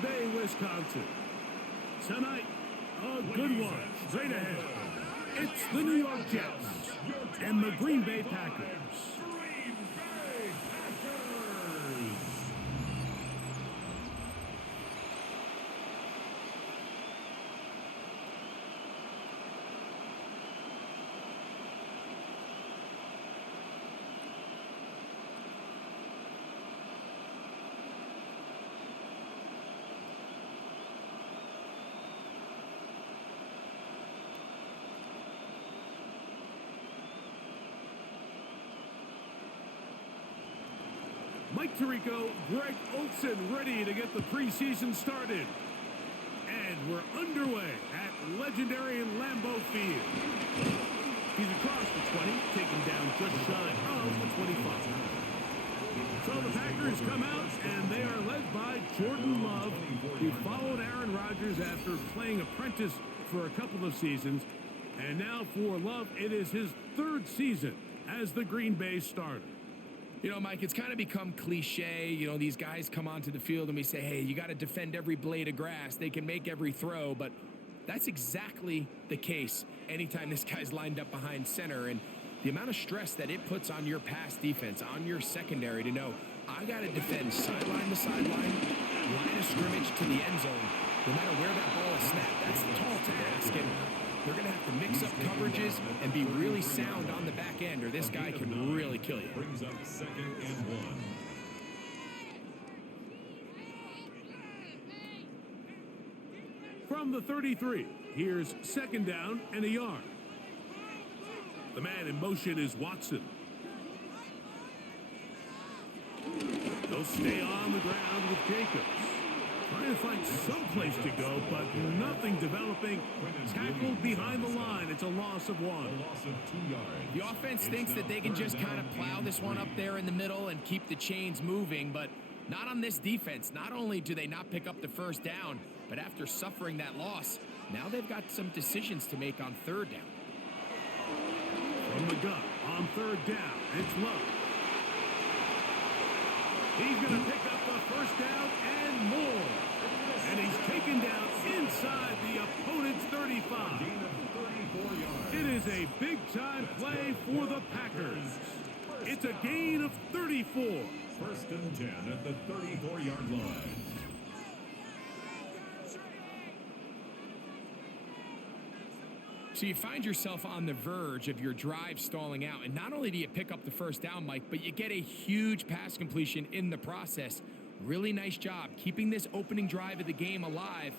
Green Bay, Wisconsin. Tonight, a good one straight ahead. It's the New York Jets and the Green Bay Packers. Mike Tirico, Greg Olson ready to get the preseason started. And we're underway at legendary Lambeau Field. He's across the 20, taking down just shy of the 25. So the Packers come out, and they are led by Jordan Love, who followed Aaron Rodgers after playing apprentice for a couple of seasons. And now for Love, it is his third season as the Green Bay starter. You know, Mike, it's kind of become cliche. You know, these guys come onto the field and we say, hey, you got to defend every blade of grass. They can make every throw, but that's exactly the case anytime this guy's lined up behind center. And the amount of stress that it puts on your pass defense, on your secondary to know, I got to defend sideline to sideline, line of scrimmage to the end zone, no matter where that ball is snapped. That's a tall task, and they're going to have to mix up coverages and be really sound on the back end, or this guy can really kill you. Brings up 2nd and 1. From the 33, here's 2nd down and a yard. The man in motion is Watson. They'll stay on the ground with Jacobs. Trying to find some place to go, but nothing developing. Tackled behind the line. It's a loss of 1. Loss of 2 yards. The offense thinks that they can just kind of plow this one up there in the middle and keep the chains moving, but not on this defense. Not only do they not pick up the first down, but after suffering that loss, now they've got some decisions to make on 3rd down. From the gun on 3rd down, it's Love. He's going to pick up the first down and more. And he's taken down inside the opponent's 35. It is a big-time play for the Packers. It's a gain of 34. 1st and 10 at the 34-yard line. So you find yourself on the verge of your drive stalling out, and not only do you pick up the first down, Mike, but you get a huge pass completion in the process. Really nice job keeping this opening drive of the game alive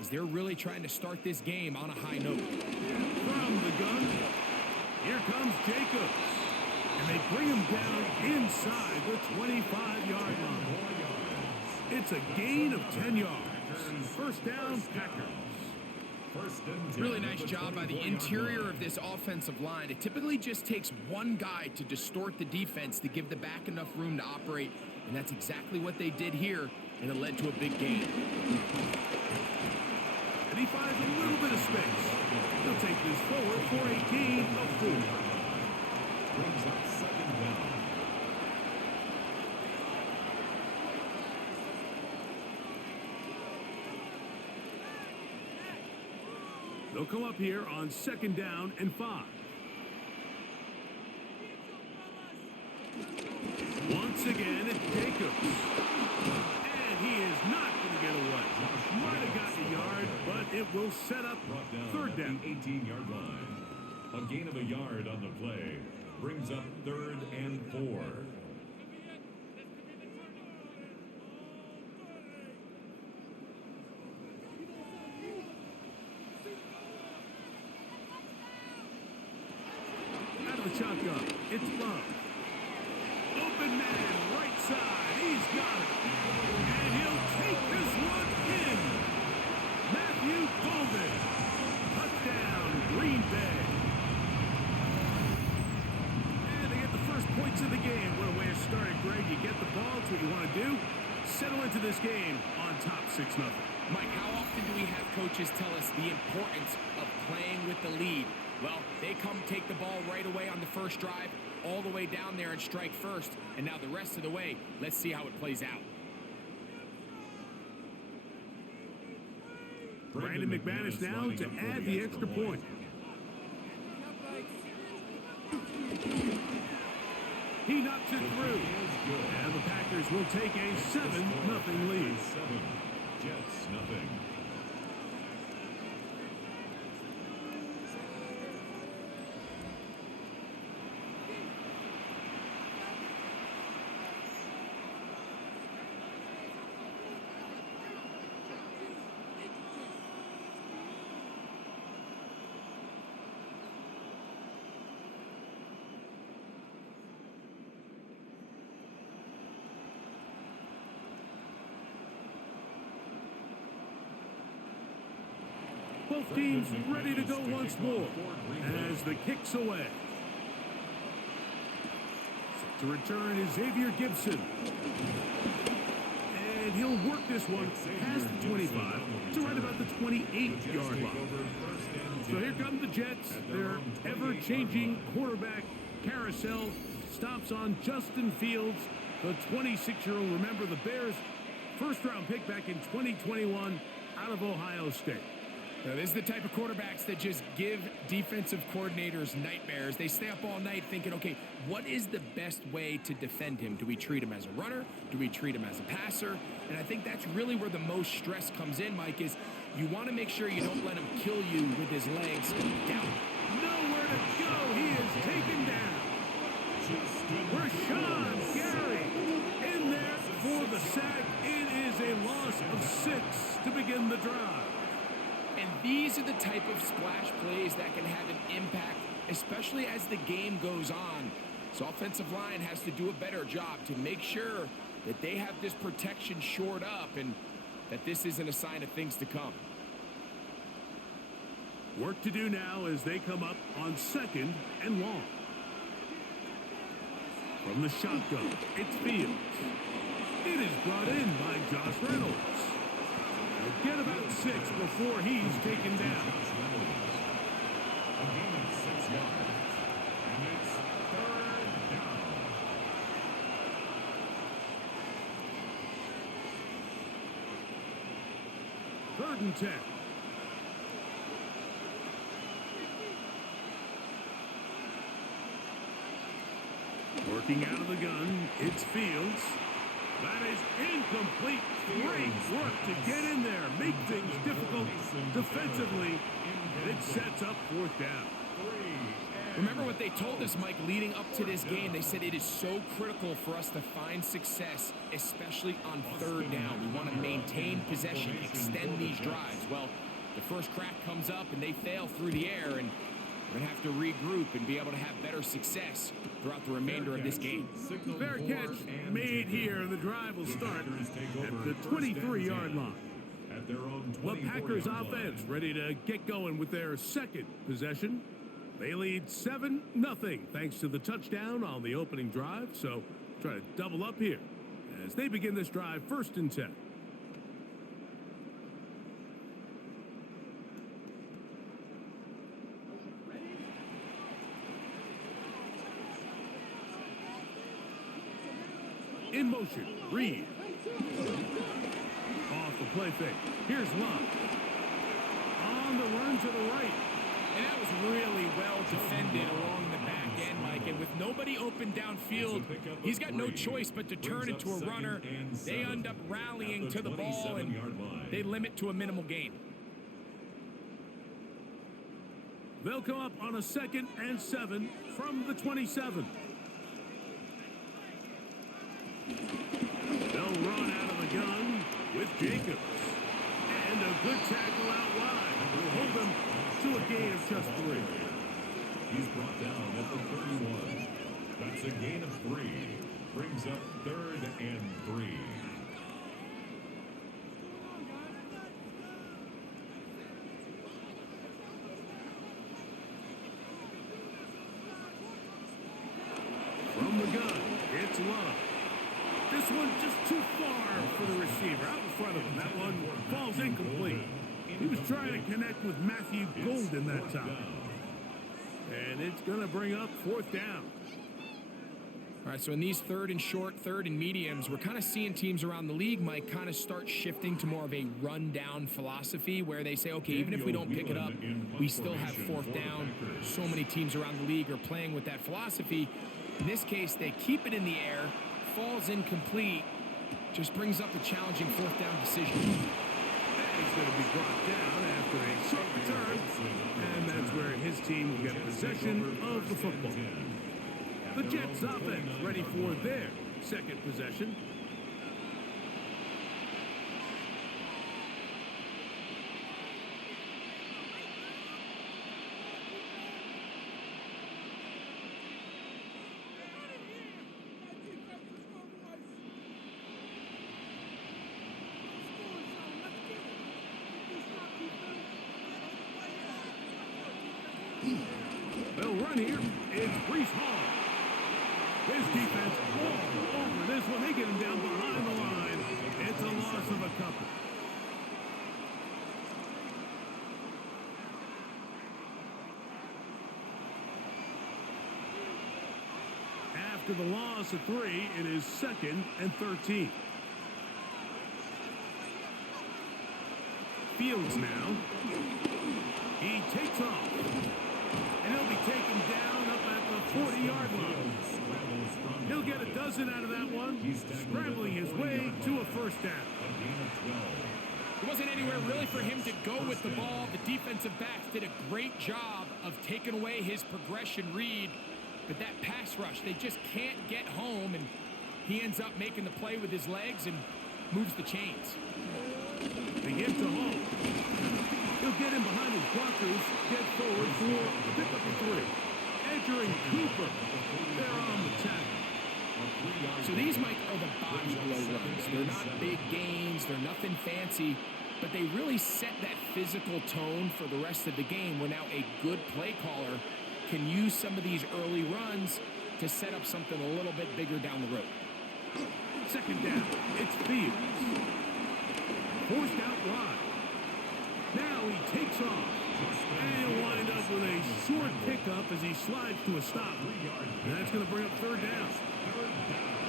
as they're really trying to start this game on a high note. From the gun, here comes Jacobs. And they bring him down inside the 25-yard line. It's a gain of 10 yards. First down, Packers. Really nice job by the interior of this offensive line. It typically just takes one guy to distort the defense to give the back enough room to operate, and that's exactly what they did here, and it led to a big gain. And he finds a little bit of space. He'll take this forward for a gain of 4. Brings up 2nd down. They'll come up here on 2nd down and 5. Once again, it's Jacobs. And he is not going to get away. Might have gotten a yard, but it will set up 3rd down. 18-yard line. A gain of a yard on the play. Brings up 3rd and 4. Shotgun. It's Love. Open man, right side. He's got it. And he'll take this one in. Matthew Golden. Touchdown, Green Bay. And they get the first points of the game. What a way to start it, Greg. You get the ball. It's what you want to do. Settle into this game on top 6-0. Mike, how often do we have coaches tell us the importance of playing with the lead? Well, they come take the ball right away on the first drive, all the way down there and strike first. And now the rest of the way, let's see how it plays out. Brandon McManus now to add the extra point. He knocks it through. And the Packers will take a 7-0 lead. 7, Jets nothing. Both teams ready to go once more as the kick's away. Set to return is Xavier Gibson. And he'll work this one past the 25 to right about the 28-yard line. So here come the Jets. Their ever-changing quarterback carousel stomps on Justin Fields, the 26-year-old. Remember, the Bears' first-round pick back in 2021 out of Ohio State. Now, this is the type of quarterbacks that just give defensive coordinators nightmares. They stay up all night thinking, okay, what is the best way to defend him? Do we treat him as a runner? Do we treat him as a passer? And I think that's really where the most stress comes in, Mike, is you want to make sure you don't let him kill you with his legs down. Nowhere to go. He is taken down. Rashawn Gary in there for the sack. It is a loss of 6 to begin the drive. And these are the type of splash plays that can have an impact, especially as the game goes on. So offensive line has to do a better job to make sure that they have this protection shored up and that this isn't a sign of things to come. Work to do now as they come up on 2nd and long. From the shotgun, it's Fields. It is brought in by Josh Reynolds. They'll get about 6 before he's taken down. A gain of 6 yards. And it's 3rd down. Third and 10. Working out of the gun, it's Fields. That is incomplete. Great work to get in there, make things difficult defensively, and it sets up 4th down. Remember what they told us, Mike, leading up to this game. They said it is so critical for us to find success, especially on 3rd down. We want to maintain possession, extend these drives. Well, the first crack comes up and they fail through the air, and we're going to have to regroup and be able to have better success throughout the remainder of this game. Fair catch made here, and the drive will start at the 23-yard line. The Packers offense ready to get going with their 2nd possession. They lead 7-0 thanks to the touchdown on the opening drive. So try to double up here as they begin this drive 1st and 10. In motion, Reed. Off the play fake. Here's Love. On the run to the right. And that was really well defended along the back end, Mike. And with nobody open downfield, he's got no choice but to turn into a runner. They end up rallying to the ball, and they limit to a minimal gain. They'll come up on a 2nd and 7 from the 27. They'll run out of the gun with Jacobs. And a good tackle out wide will hold them to a gain of just 3. He's brought down at the 31. That's a gain of 3. Brings up 3rd and 3. From the gun, it's Love. This one just too far for the receiver. Out in front of him. That one falls incomplete. He was trying to connect with Matthew Golden that time. And it's going to bring up 4th down. All right, so in these third and short, third and mediums, we're kind of seeing teams around the league, Mike, kind of start shifting to more of a run-down philosophy where they say, okay, even if we don't pick it up, we still have fourth down. So many teams around the league are playing with that philosophy. In this case, they keep it in the air, falls incomplete, just brings up a challenging fourth down decision. That is going to be brought down after a short return, and that's where his team will get possession of the football. The Jets offense ready for their second possession. They'll run here. It's Brees Hall. His defense all over this one. They get him down behind the line. It's a loss of a couple. After the loss of 3, it is 2nd and 13. Fields now. He takes off. And he'll be taken down up at the 40-yard line. He'll get a dozen out of that one, scrambling his way to a first down. There wasn't anywhere really for him to go with the ball. The defensive backs did a great job of taking away his progression read. But that pass rush, they just can't get home, and he ends up making the play with his legs and moves the chains. They get to Hall. He'll get in behind his blockers, get forward for the pickup of 3. Entering Cooper. They're on the tackle. So these, Mike, are the body blow runs. They're not big gains. They're nothing fancy. But they really set that physical tone for the rest of the game where now a good play caller can use some of these early runs to set up something a little bit bigger down the road. Second down. It's Fields. Forced out wide. Now he takes off. And he'll wind up with a short pickup as he slides to a stop. And that's going to bring up third down.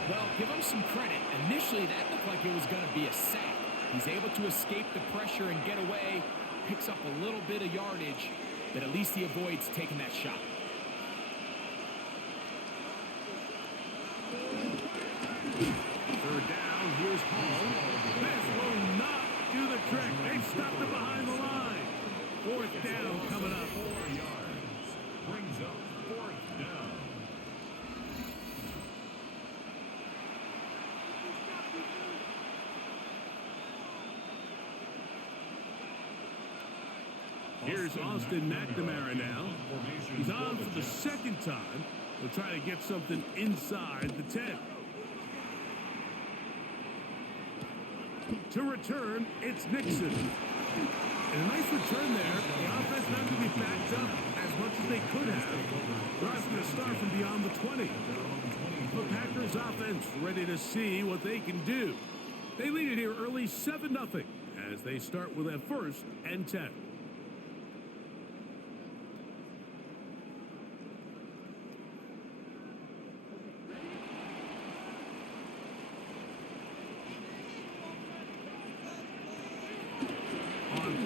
Well, give him some credit. Initially, that looked like it was going to be a sack. He's able to escape the pressure and get away, picks up a little bit of yardage, but at least he avoids taking that shot. Third down, here's Hall. This will not do the trick. They've stopped it behind the line. Fourth down coming up. 4 yards. Brings up 4th down. Here's Austin McNamara now. He's on for the second time. He'll try to get something inside the 10. To return, it's Nixon. And a nice return there. The offense not going to be backed up as much as they could have. Drive's going to start from beyond the 20. The Packers offense ready to see what they can do. They lead it here early 7-0 as they start with a 1st and 10.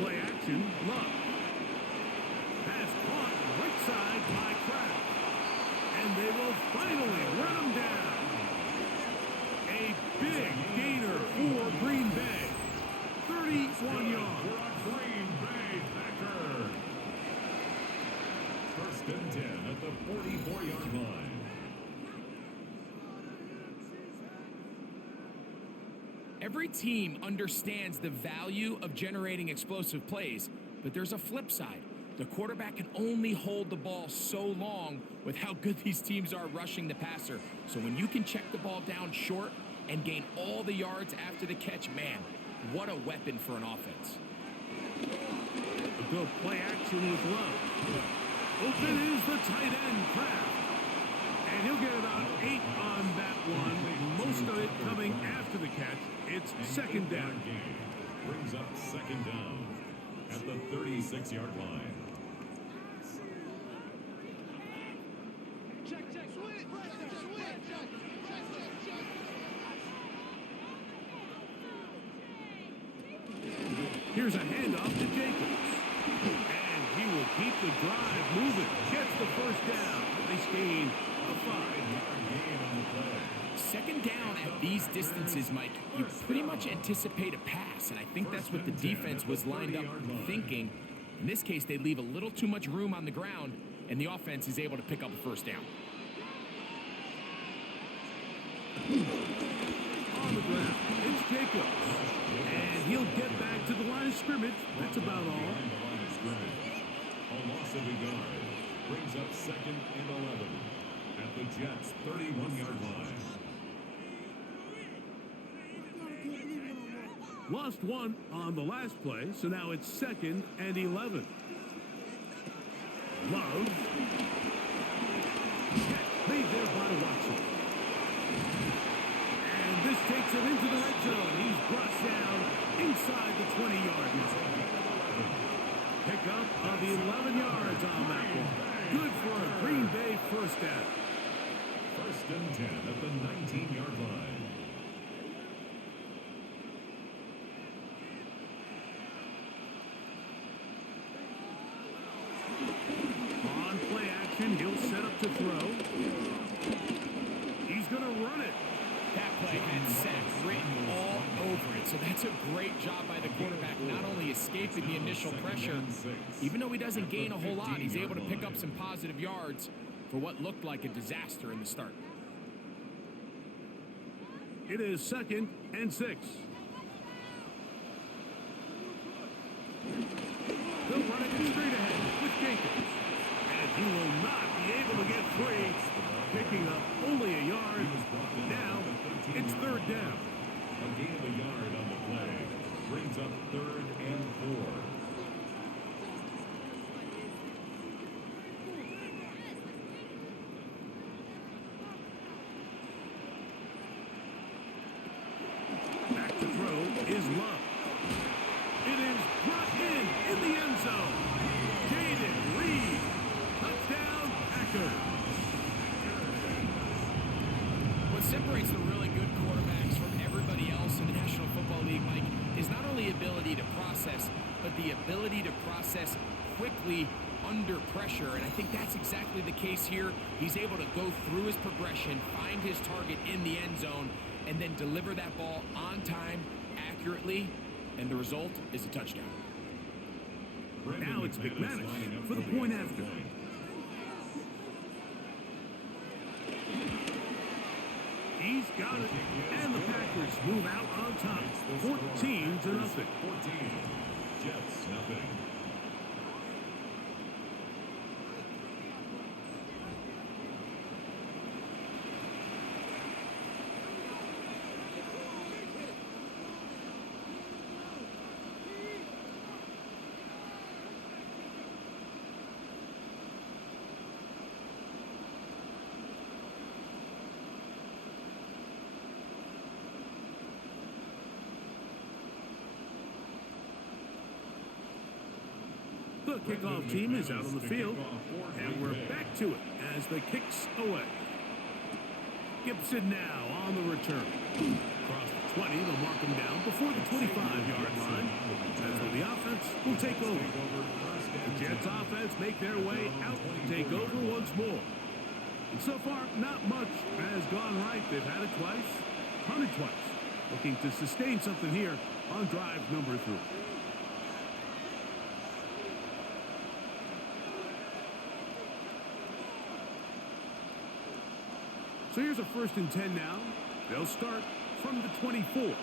Play action, Love. Pass caught right side by Kraft. And they will finally run him down. A big gainer for Green Bay. 31 yards. Green Bay Packers. 1st and 10 at the 44-yard line. Every team understands the value of generating explosive plays, but there's a flip side. The quarterback can only hold the ball so long with how good these teams are rushing the passer. So when you can check the ball down short and gain all the yards after the catch, man, what a weapon for an offense. A good play action with Love. Open is the tight end, Kraft. And he'll get about 8 on that one. Most of it coming after the catch. It's 2nd down. Brings up 2nd down at the 36-yard line. Check, switch. Here's a handoff to Jacobs. And he will keep the drive moving. Gets the first down. Nice gain of 5-yard gain on the play. Second down at these distances, Mike, you pretty much anticipate a pass, and I think that's what the defense was lined up thinking. In this case, they leave a little too much room on the ground, and the offense is able to pick up a first down. On the ground, it's Jacobs. And he'll get back to the line of scrimmage. That's about all. A loss of a yard brings up 2nd and 11 at the Jets' 31-yard line. Lost one on the last play, so now it's 2nd and 11. Love. Made there by Watson. And this takes him into the red zone. He's brought down inside the 20-yard line. Pick up of 11 yards on that one. Good for a Green Bay first down. 1st and 10 at the 19-yard line. On play action, he'll set up to throw. He's going to run it. That play had sack written all over it, so that's a great job by the quarterback, not only escaping the initial pressure, even though he doesn't gain a whole lot, he's able to pick up some positive yards for what looked like a disaster in the start. It is 2nd and 6. They'll run it straight ahead with Jacobs. And he will not be able to get free, picking up only a yard. Now it's 3rd down. A gain of a yard on the play brings up 3rd and 4. Back to throw is Love. It is brought in the end zone. Jaden Reed. Touchdown, Packers. What separates the really good quarterbacks from everybody else in the National Football League, Mike, is not only ability to process, but the ability to process quickly under pressure. And I think that's exactly the case here. He's able to go through his progression, find his target in the end zone, and then deliver that ball on time, accurately, and the result is a touchdown. Now it's McManus for the point after. He's got it, and the Packers move out on top, 14-0. 14. Jets, nothing. The kickoff team is out on the field, and we're back to it as the kick's away. Gibson now on the return. Across the 20, they'll mark him down before the 25-yard line. That's where the offense will take over. The Jets offense make their way out to take over once more. And so far, not much has gone right. They've had it twice, punted twice. Looking to sustain something here on drive number 3. So here's a 1st and 10 now. They'll start from the 24.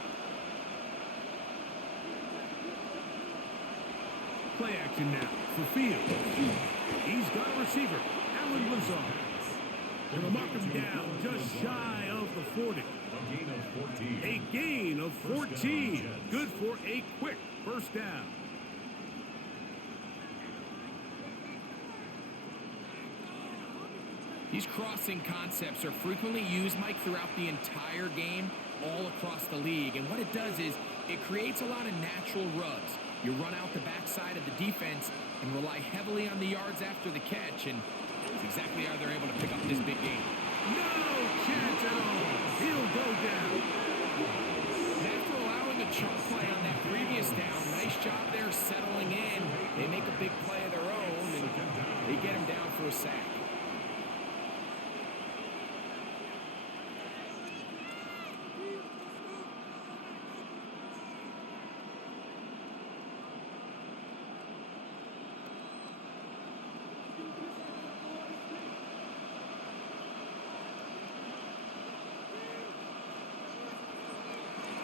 Play action now for Fields. He's got a receiver, Alan Lazard. They'll mark him down just shy of the 40. A gain of 14. A gain of 14. Good for a quick first down. These crossing concepts are frequently used, Mike, throughout the entire game, all across the league. And what it does is it creates a lot of natural rubs. You run out the backside of the defense and rely heavily on the yards after the catch, and that's exactly how they're able to pick up this big game. No chance at all. He'll go down. And after allowing a chunk play on that previous down, nice job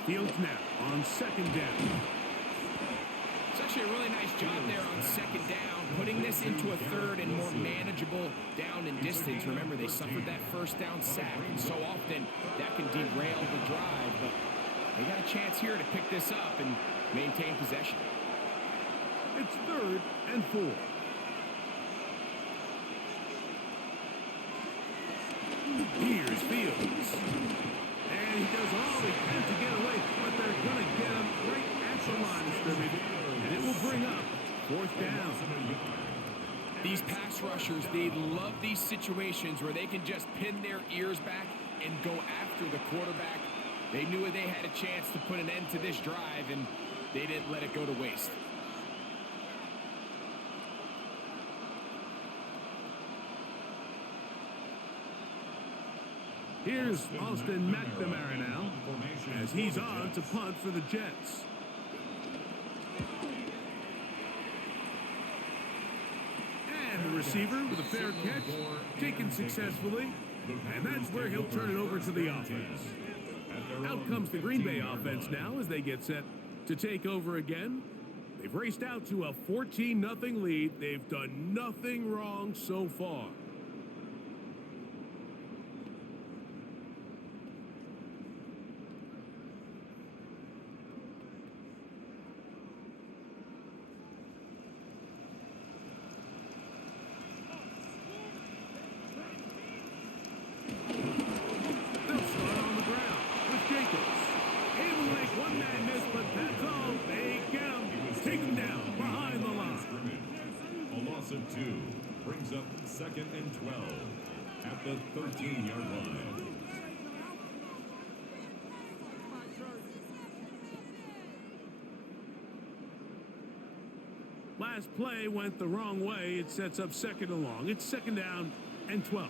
Fields now on second down. It's actually a really nice job there on second down, putting this into a third and more manageable down and distance. Remember, they suffered that first down sack, and so often that can derail the drive, but they got a chance here to pick this up and maintain possession. It's 3rd and 4. Here's Fields. And he does all he can to get away, but they're going to get him right at the line of scrimmage. And it will bring up 4th down. These pass rushers, they love these situations where they can just pin their ears back and go after the quarterback. They knew they had a chance to put an end to this drive, and they didn't let it go to waste. Here's Austin McNamara now, as he's on to punt for the Jets. And the receiver with a fair catch, taken successfully, and that's where he'll turn it over to the offense. Out comes the Green Bay offense now as they get set to take over again. They've raced out to a 14-0 lead. They've done nothing wrong so far. Of 2 brings up 2nd and 12 at the 13-yard line. Last play went the wrong way. It sets up 2nd and long. It's 2nd down and 12.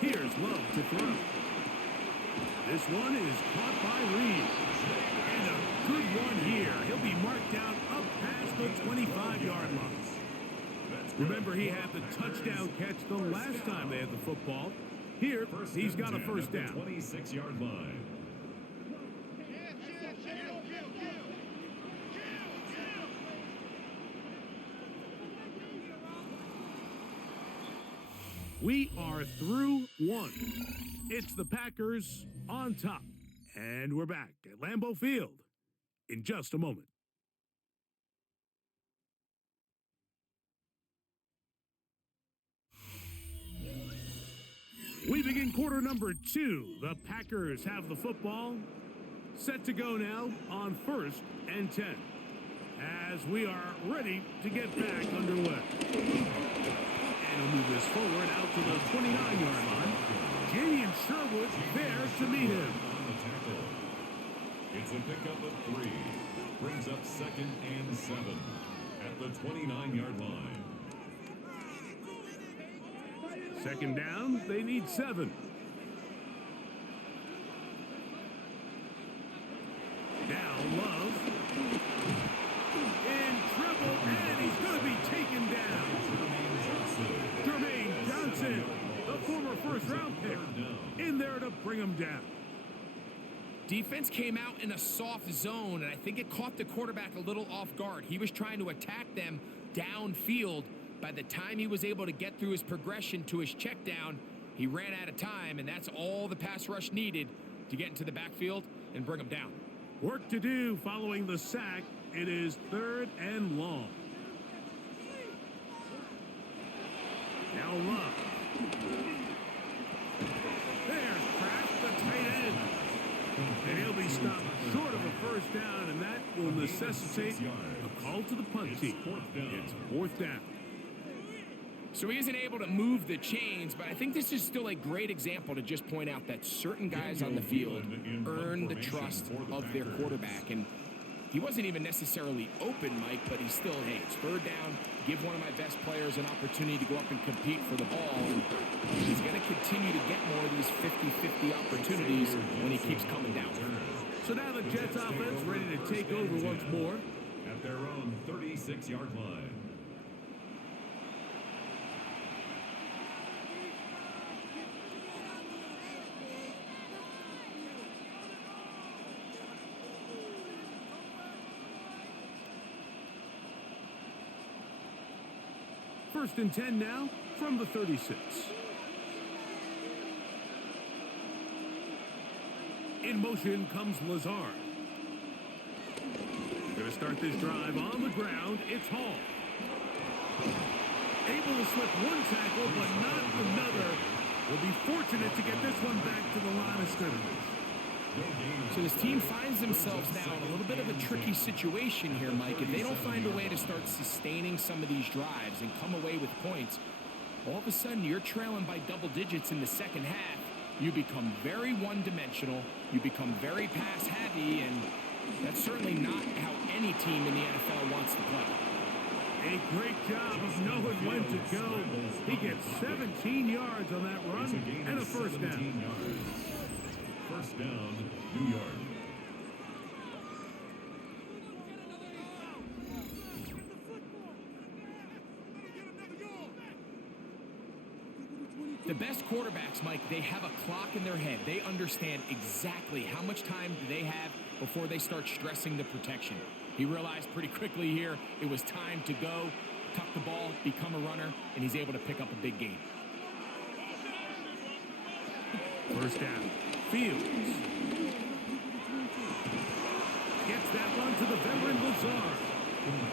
Here's Love to throw. This one is caught by Reed. And a good one here. He'll be marked down up past the 25-yard line. Remember, he had the touchdown catch the last time they had the football. Here, he's got a first down. 26-yard line. We are through 1. It's the Packers on top. And we're back at Lambeau Field in just a moment. We begin quarter number 2. The Packers have the football. Set to go now on 1st and 10. As we are ready to get back underway. And we'll move this forward out to the 29-yard line. Jamie and Sherwood there to meet him. It's a pickup of 3. Brings up 2nd and 7 at the 29-yard line. 2nd down, they need 7. Now Love. In trouble, and he's going to be taken down. Jermaine Johnson, the former first-round pick, in there to bring him down. Defense came out in a soft zone, and I think it caught the quarterback a little off guard. He was trying to attack them downfield. By the time he was able to get through his progression to his check down, he ran out of time, and that's all the pass rush needed to get into the backfield and bring him down. Work to do following the sack. It is 3rd and long. Now Love. There's Kraft, the tight end. And he'll be stopped short of a first down, and that will necessitate a call to the punt team. It's 4th down. So he isn't able to move the chains, but I think this is still a great example to just point out that certain guys on the field earn the trust of their quarterback. And he wasn't even necessarily open, Mike, but he's still, hey, it's 3rd down. Give one of my best players an opportunity to go up and compete for the ball. And he's going to continue to get more of these 50-50 opportunities when he keeps coming down. So now the Jets offense ready to take over once more. At their own 36-yard line. First and 10 now from the 36. In motion comes Lazard. Going to start this drive on the ground. It's Hall. Able to slip one tackle, but not another. Will be fortunate to get this one back to the line of scrimmage. So this team finds themselves now in a little bit of a tricky situation here, Mike. If they don't find a way to start sustaining some of these drives and come away with points, all of a sudden you're trailing by double digits in the second half. You become very one-dimensional. You become very pass-heavy, and that's certainly not how any team in the NFL wants to play. A great job of knowing when to go. He gets 17 yards on that run and a first down. First down, New York. The best quarterbacks, Mike, they have a clock in their head. They understand exactly how much time do they have before they start stressing the protection. He realized pretty quickly here it was time to go, tuck the ball, become a runner, and he's able to pick up a big gain. First down. Fields. Gets that one to the veteran Lazard.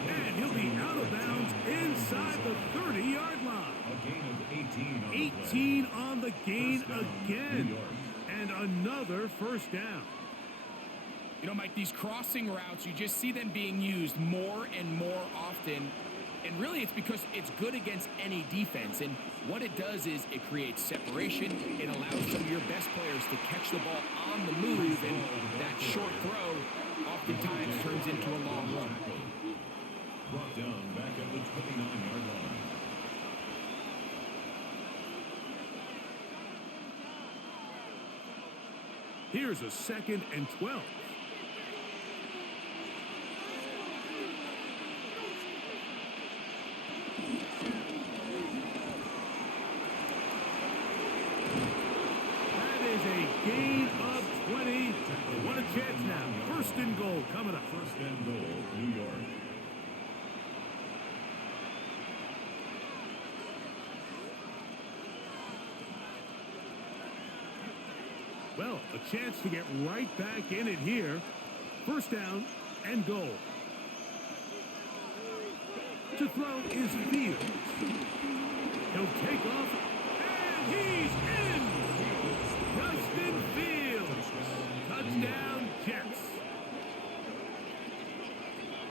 And he'll be out of bounds inside the 30-yard line. A gain of 18 on 18 on the gain again. And another first down. You know, Mike, these crossing routes, you just see them being used more and more often. And really, it's because it's good against any defense. And what it does is it creates separation. It allows some of your best players to catch the ball on the move. And that short throw oftentimes turns into a long run. Brought down back at the 29-yard line. Here's a second and 12. Gain of 20. What a chance now. First and goal coming up. First and goal, New York. Well, a chance to get right back in it here. First down and goal. To throw is Fields. He'll take off, and he's in! Justin Fields. Touchdown, Jets.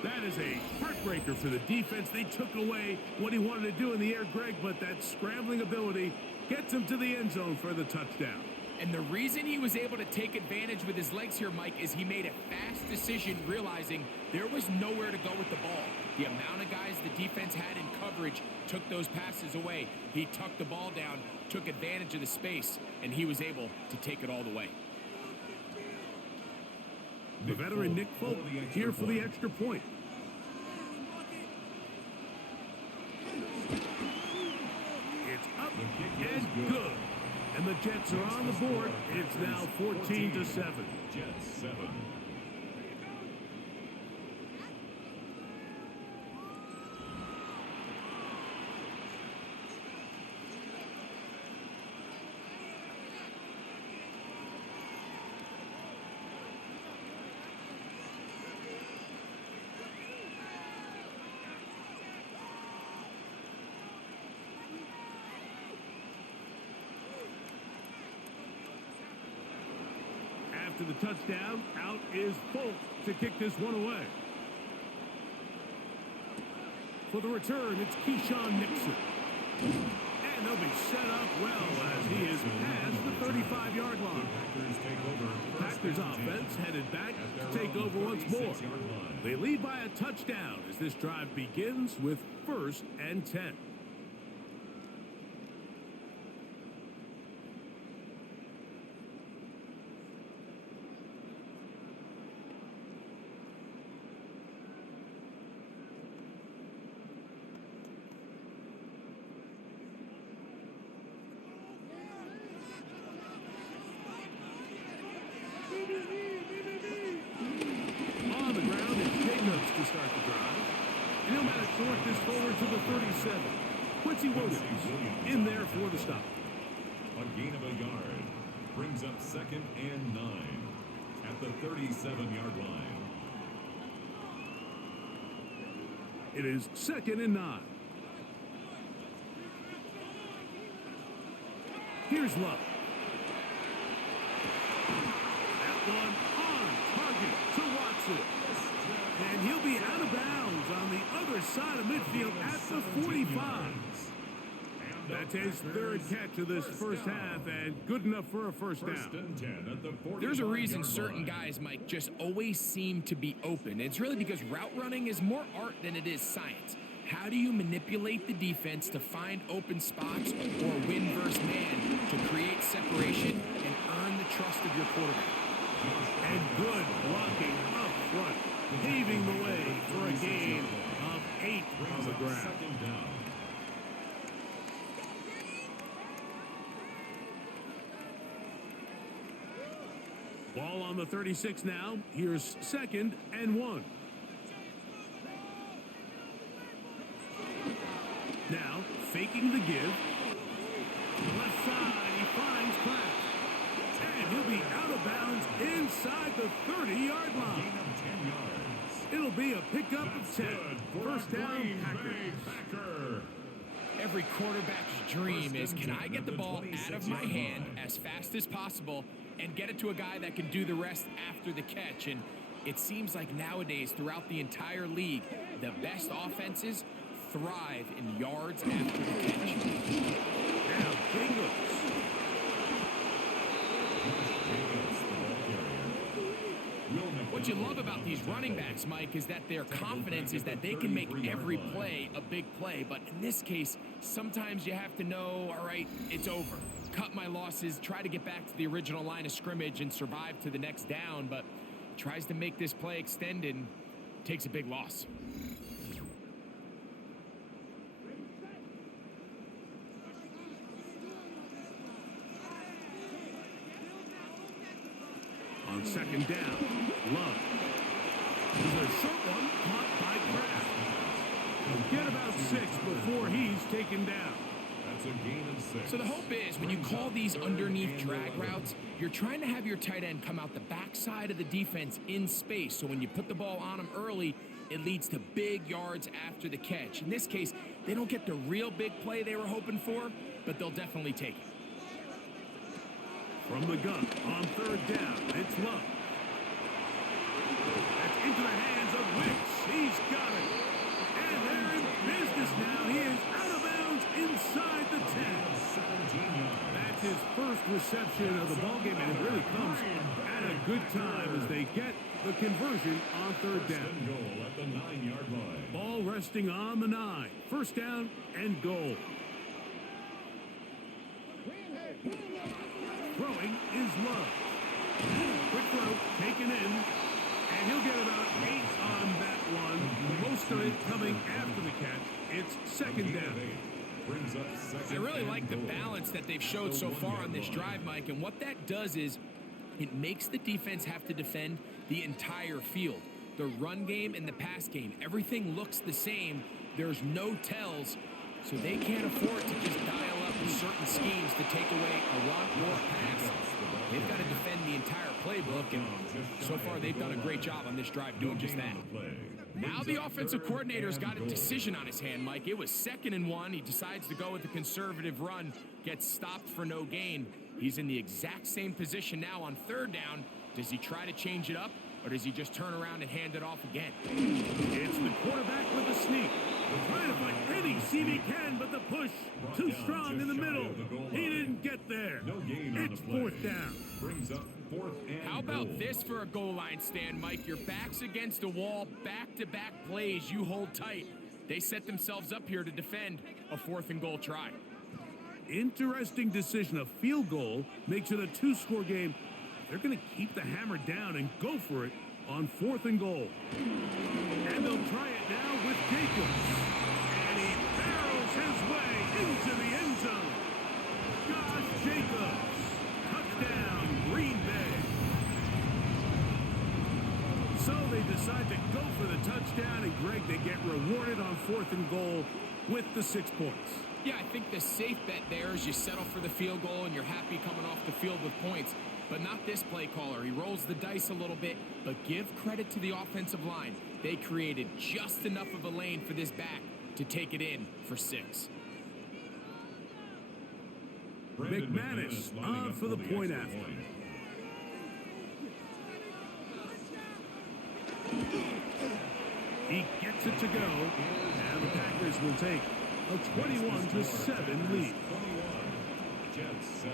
That is a heartbreaker for the defense. They took away what he wanted to do in the air, Greg, but that scrambling ability gets him to the end zone for the touchdown. And the reason he was able to take advantage with his legs here, Mike, is he made a fast decision realizing there was nowhere to go with the ball. The amount of guys the defense had in coverage took those passes away. He tucked the ball down, took advantage of the space, and he was able to take it all the way. The veteran Nick Folk here for the extra point. It's up and good. And the Jets are on the board. It's now 14-7. Jets 7. To the touchdown, out is Folk to kick this one away. For the return, it's Keyshawn Nixon. And they'll be set up well as he is past the 35-yard line. Packers offense headed back to take over once more. They lead by a touchdown as this drive begins with 1st and 10. On the ground, it's Jacobs to start the drive. And he'll manage to work this forward to the 37. Quincy Williams in there for the stop. A gain of a yard brings up 2nd and 9 at the 37-yard line. It is 2nd and 9. Here's Love. That one on target to Watson. And he'll be out of bounds on the other side of midfield at the 45. That's his 3rd catch of this first half, and good enough for a first down. There's a reason certain guys, Mike, just always seem to be open. It's really because route running is more art than it is science. How do you manipulate the defense to find open spots or win versus man to create separation and earn the trust of your quarterback? And good blocking up front, paving the way for a gain of 8 on the ground. Ball on the 36 now. Here's 2nd and 1. Now, faking the give. Left side, he finds Kraft. And he'll be out of bounds inside the 30-yard line. It'll be a pickup of 10. First down, Packers. Every quarterback's dream is, can I get the ball out of my hand as fast as possible and get it to a guy that can do the rest after the catch? And it seems like nowadays, throughout the entire league, the best offenses thrive in yards after the catch. Now, Jacobs. What you love about these running backs, Mike, is that their confidence is that they can make every play a big play. But in this case, sometimes you have to know, all right, it's over. Cut my losses, try to get back to the original line of scrimmage and survive to the next down, but tries to make this play extended and takes a big loss. On 2nd down, Love. There's a short one caught by Kraft. He'll get about 6 before he's taken down. That's a gain of 6. So the hope is when you call these underneath drag routes, you're trying to have your tight end come out the backside of the defense in space. So when you put the ball on him early, it leads to big yards after the catch. In this case, they don't get the real big play they were hoping for, but they'll definitely take it. From the gun on 3rd down, it's Love. That's into the hands of Wicks. He's got it. And they're in business now. He is out of bounds inside the 10. That's his first reception of the ballgame, and it really comes at a good time as they get the conversion on 3rd down. Goal at the 9-yard line. Ball resting on the 9. First down and goal. Throwing is Love. Quick throw, taken in, and he'll get about 8 on that one. Most of it coming after the catch. It's 2nd down. Brings up 2nd. I really like the balance that they've showed so far on this drive, Mike, and what that does is it makes the defense have to defend the entire field. The run game and the pass game, everything looks the same. There's no tells. So they can't afford to just dial up certain schemes to take away a run or a pass. They've got to defend the entire playbook, and so far they've done a great job on this drive doing just that. Now the offensive coordinator's got a decision on his hand, Mike. It was 2nd and 1. He decides to go with the conservative run, gets stopped for no gain. He's in the exact same position now on 3rd down. Does he try to change it up, or does he just turn around and hand it off again? It's the quarterback with a sneak. Trying to find any seam he can, but the push too strong in the middle. He didn't get there. It's 4th down. Brings up 4th and How about goal. this for a goal line stand, Mike? Your back's against a wall, back-to-back plays, you hold tight. They set themselves up here to defend a 4th and goal try. Interesting decision. A field goal makes it a 2-score game. They're going to keep the hammer down and go for it on 4th and goal. And they'll try it now with Jacobs. And he barrels his way into the end zone. Josh Jacobs. Touchdown, Green Bay. So they decide to go for the touchdown, and Greg, they get rewarded on 4th and goal with the 6 points. Yeah, I think the safe bet there is you settle for the field goal and you're happy coming off the field with points. But not this play caller. He rolls the dice a little bit, but give credit to the offensive line. They created just enough of a lane for this back to take it in for 6. McManus on for the point after. He gets it to go, and the Packers will take a 21-7 lead. 21, Jets 7.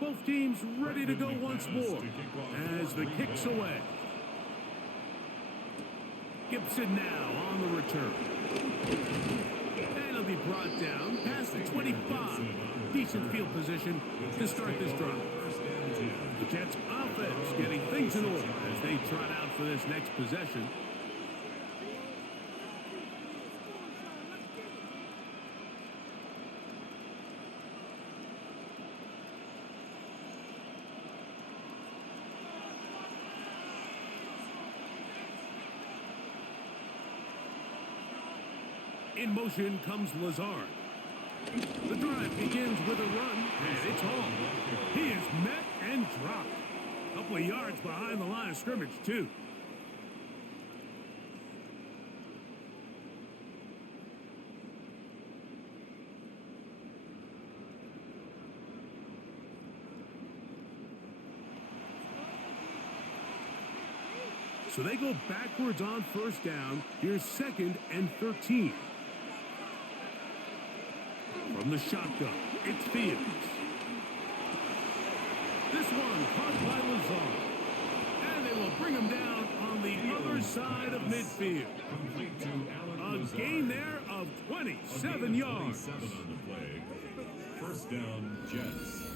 Both teams ready to go once more as the kick's away. Gibson now on the return. And he'll be brought down past the 25. Decent field position to start this drive. The Jets offense getting things in order as they trot out for this next possession. In motion comes Lazard. The drive begins with a run, and it's home. He is met and dropped. A couple of yards behind the line of scrimmage, too. So they go backwards on first down. Here's 2nd and 13. From the shotgun, it's Fields. This one caught by Lazard. And they will bring him down on the other side of midfield. A gain there of 27 yards. 27 on the play. First down, Jets.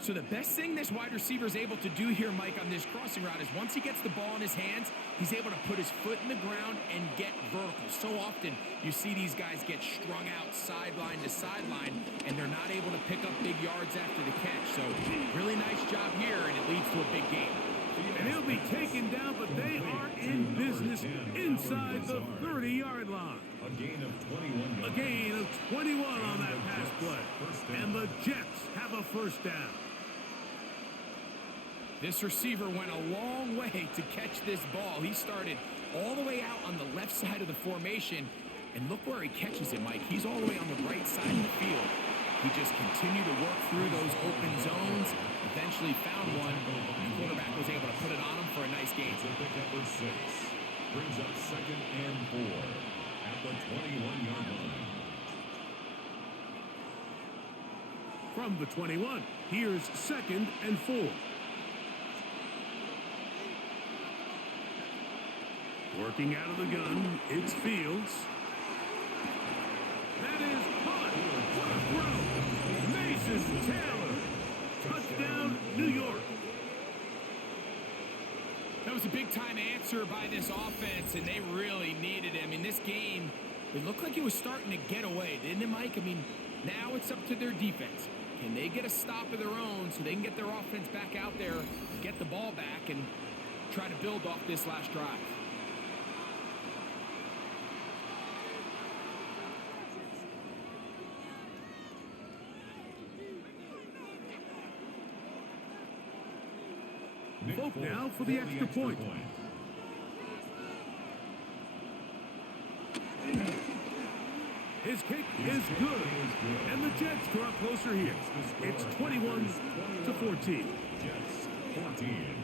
So the best thing this wide receiver is able to do here, Mike, on this crossing route is once he gets the ball in his hands, he's able to put his foot in the ground and get vertical. So often you see these guys get strung out sideline to sideline, and they're not able to pick up big yards after the catch. So really nice job here, and it leads to a big gain. And he'll be taken down, but they are in business inside the 30-yard line. A gain of 21 yards. A gain of 21 on that pass play. And the Jets have a first down. This receiver went a long way to catch this ball. He started all the way out on the left side of the formation, and look where he catches it, Mike. He's all the way on the right side of the field. He just continued to work through those open zones, eventually found one, and the quarterback was able to put it on him for a nice gain. To pick up with 6. Brings up 2nd and 4 at the 21-yard line. From the 21, here's 2nd and 4. Working out of the gun, it's Fields. That is caught. What a throw. Mason Taylor. Touchdown, New York. That was a big-time answer by this offense, and they really needed it. I mean, this game, it looked like it was starting to get away, didn't it, Mike? I mean, now it's up to their defense. Can they get a stop of their own so they can get their offense back out there, get the ball back, and try to build off this last drive? Folk now for the extra point. His kick is good. And the Jets draw closer here. It's 21-14. Jets 14.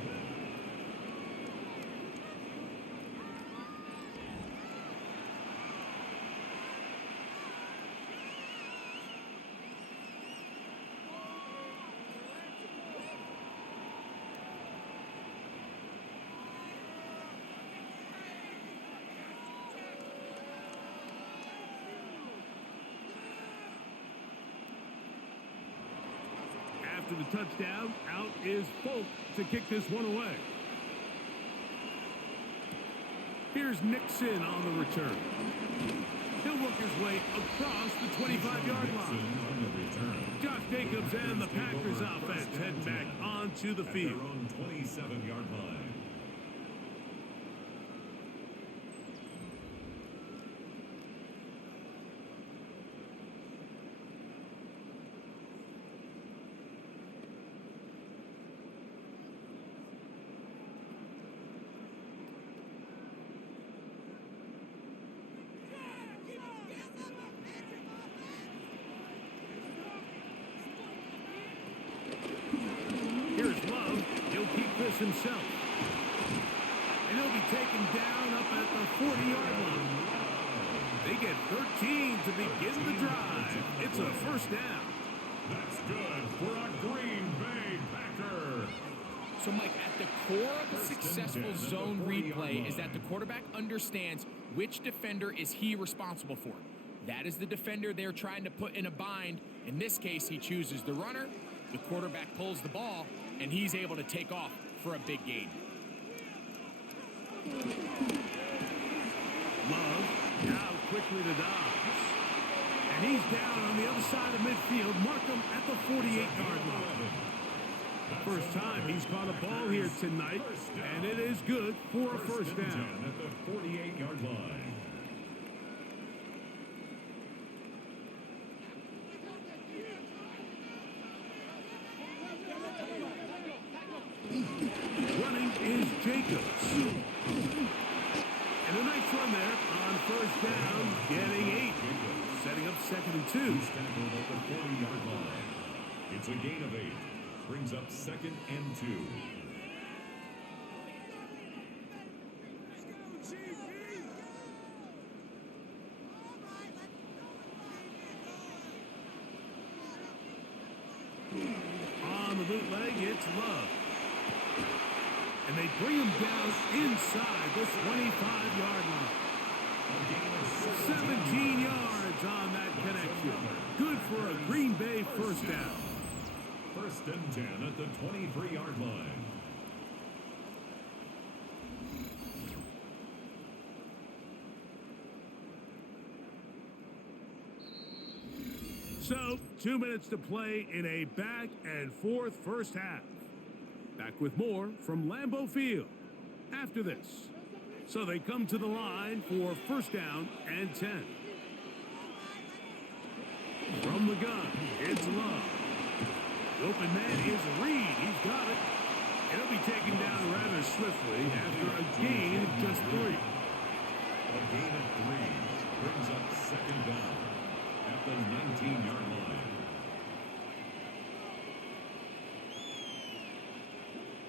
After the touchdown, out is Folk to kick this one away. Here's Nixon on the return. He'll work his way across the 25-yard line. Josh Jacobs and the Packers offense heading back onto the field. On 27-yard line. Himself. And he'll be taken down up at the 40-yard line. They get 13 to begin the drive. It's a first down. That's good for a Green Bay Packer. So, Mike, at the core of a successful zone replay is that the quarterback understands which defender is he responsible for. That is the defender they're trying to put in a bind. In this case, he chooses the runner. The quarterback pulls the ball, and he's able to take off for a big gain. Love now quickly to Dobbs. And he's down on the other side of midfield. Mark him at the 48-yard line. First time he's caught a ball here tonight, and it is good for a first down. At the 48-yard line. Running is Jacobs. And a nice run there on first down, getting 8. Setting up 2nd and 2. He's tackled at the 40-yard line. It's a gain of 8. Brings up 2nd and 2. On the bootleg, it's Love. And they bring him down inside the 25-yard line. 17 yards on that connection. Good for a Green Bay first down. 1st and 10 at the 23-yard line. So, 2 minutes to play in a back and forth first half. Back with more from Lambeau Field after this. So they come to the line for first down and 10. From the gun, it's Love. The open man is Reed. He's got it. And he'll be taken down rather swiftly after a gain of just 3. A gain of 3 brings up 2nd down at the 19-yard line.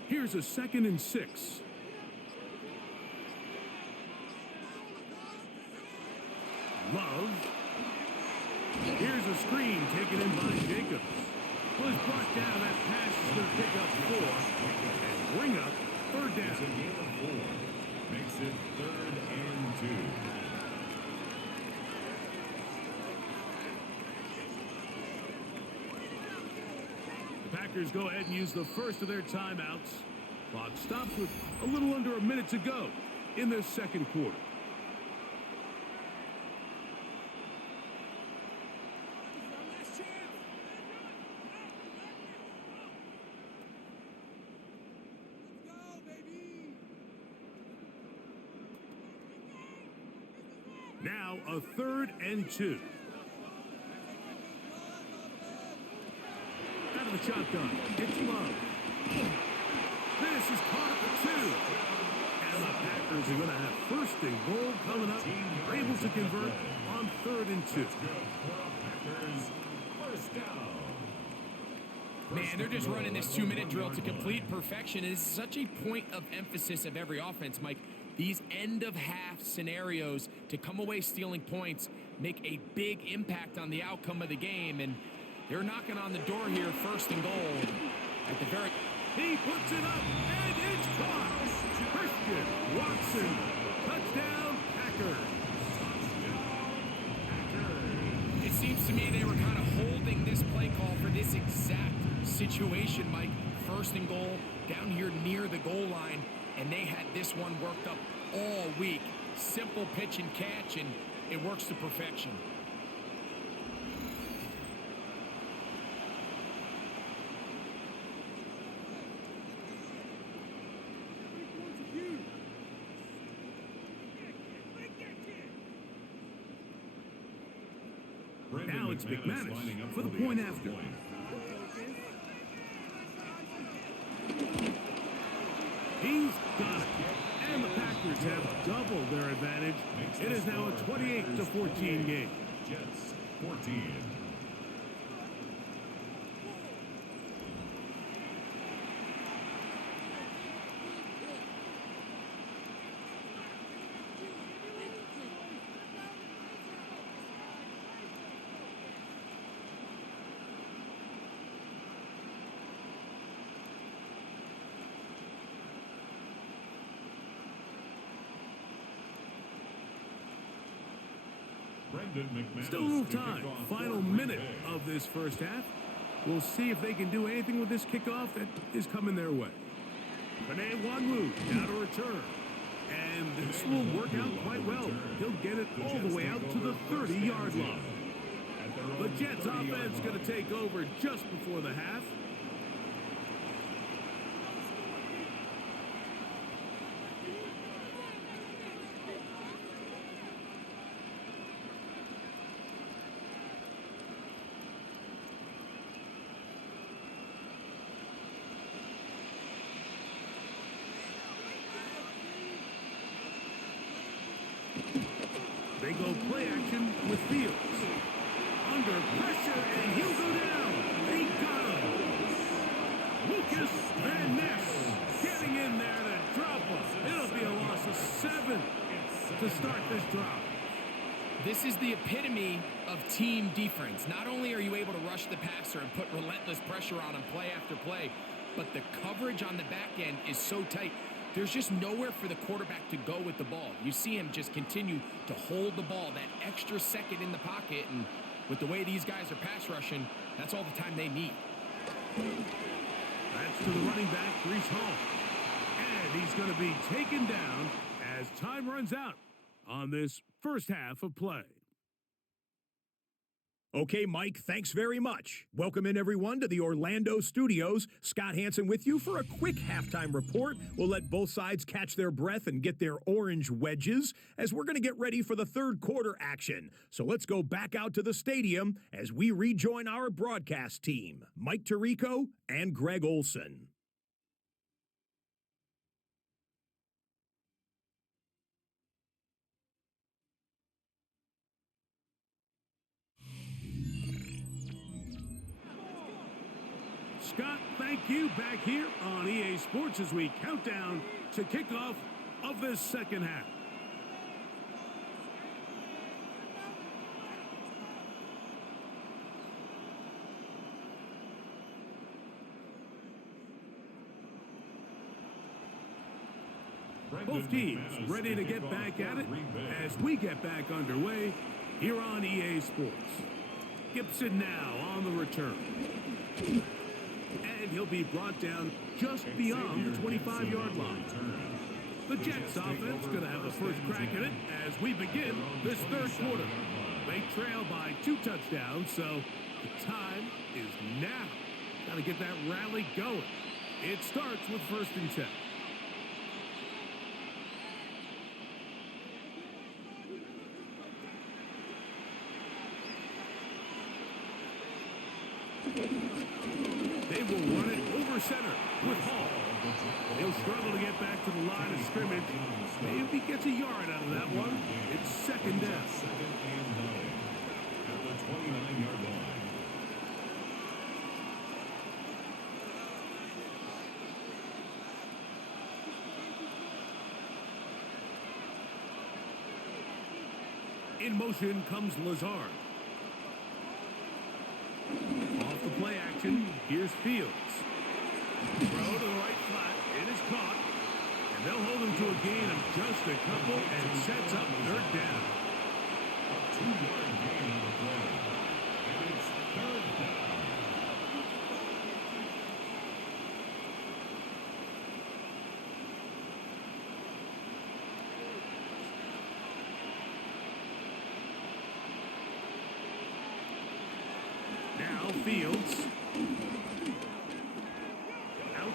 Here's a 2nd and 6. Love. Here's a screen taken in by Jacobs. Was brought down. That pass is going to pick up 4 and bring up 3rd down. It's a gain of 4. Makes it 3rd and 2. The Packers go ahead and use the first of their timeouts. Clock stops with a little under a minute to go in the second quarter. Now a 3rd and 2. Out of the shotgun, it's Love. This is caught at the 2. And the Packers are going to have 1st and goal coming up. They're able to convert on 3rd and 2. Man, they're just running this 2-minute drill to complete perfection. It is such a point of emphasis of every offense, Mike. These end-of-half scenarios to come away stealing points make a big impact on the outcome of the game, and they're knocking on the door here, 1st and goal. At the very... He puts it up, and it's caught. Christian Watson, touchdown Packers. It seems Seems to me they were kind of holding this play call for this exact situation, Mike. First and goal, down here near the goal line, and they had this one worked up all week. Simple pitch and catch, and it works to perfection. Now it's McManus for the point after. He's got it. And the Packers have doubled their advantage. It is now a 28-14 game. Jets 14. Still a little time. Final minute of this first half. We'll see if they can do anything with this kickoff that is coming their way. Panay Wanwu now to return. And this will work out quite well. He'll get it all the way out to the 30-yard line. The Jets offense going to take over just before the half. They go play action with Fields. Under pressure, and he'll go down. They got him. Lucas Van Ness getting in there to drop him. It'll be a loss of 7 to start this drive. This is the epitome of team defense. Not only are you able to rush the passer and put relentless pressure on him play after play, but the coverage on the back end is so tight. There's just nowhere for the quarterback to go with the ball. You see him just continue to hold the ball, that extra second in the pocket, and with the way these guys are pass rushing, that's all the time they need. That's to the running back, Brees Hall. And he's going to be taken down as time runs out on this first half of play. Okay, Mike, thanks very much. Welcome in, everyone, to the Orlando studios. Scott Hansen with you for a quick halftime report. We'll let both sides catch their breath and get their orange wedges as we're going to get ready for the third quarter action. So let's go back out to the stadium as we rejoin our broadcast team, Mike Tirico and Greg Olson. Scott, thank you. Back here on EA Sports as we count down to kickoff of this second half. Both teams ready to get back at it as we get back underway here on EA Sports. Gibson now on the return. And he'll be brought down just beyond the 25-yard line. The Jets offense going to have the first crack at it as we begin this third quarter. They trail by 2 touchdowns, so the time is now. Got to get that rally going. It starts with 1st and 10. They will run it over center with Hall. He'll struggle to get back to the line of scrimmage. Maybe he gets a yard out of that one. It's second down. Second and 9 at the 29-yard line. In motion comes Lazard. Off the play action, here's Fields. Throw to the right flat, it is caught. And they'll hold him to a gain of just a couple and sets up 3rd down. A 2-yard gain on the play.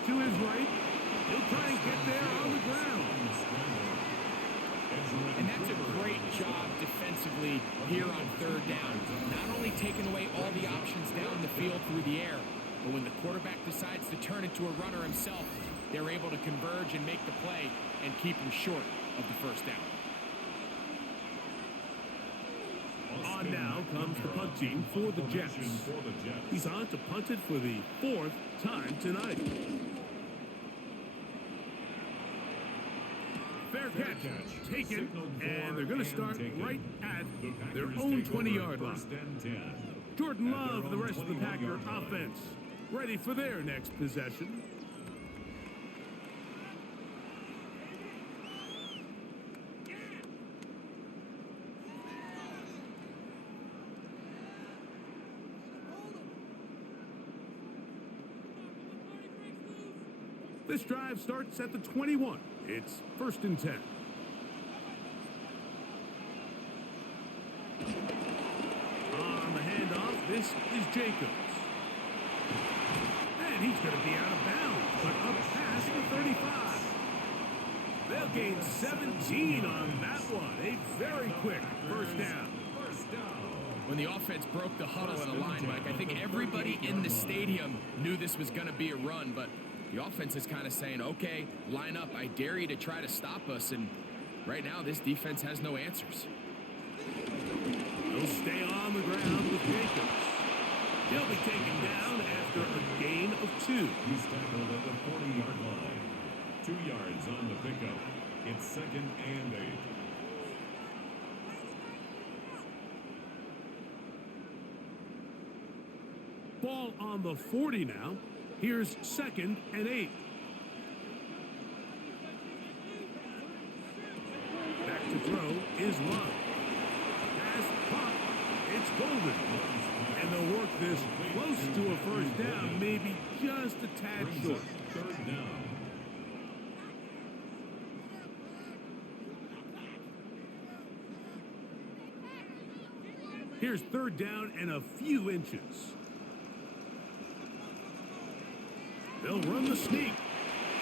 to his right. He'll try and get there on the ground. And that's a great job defensively here on third down. Not only taking away all the options down the field through the air, but when the quarterback decides to turn into a runner himself, they're able to converge and make the play and keep him short of the first down. On now comes the punt team for the Jets. He's on to punt it for the 4th time tonight. Fair catch, taken, and they're going to start right at their own 20-yard line. Jordan Love, the rest of the Packer offense, ready for their next possession. This drive starts at the 21. It's 1st and 10. On the handoff, this is Jacobs. And he's going to be out of bounds, but up past the 35. They'll gain 17 on that one. A very quick first down. When the offense broke the huddle in a line, Mike, I think everybody in the stadium knew this was going to be a run, but the offense is kind of saying, okay, line up. I dare you to try to stop us. And right now, this defense has no answers. He'll stay on the ground with Jacobs. He'll be taken down after a gain of 2. He's tackled at the 40-yard line. 2 yards on the pickup. It's 2nd and 8. Ball on the 40 now. Here's 2nd and 8. Back to throw is Love. Pass caught. It's golden. And they'll work this close to a first down, maybe just a tad short. 3rd down. Here's 3rd down and a few inches. They'll run the sneak,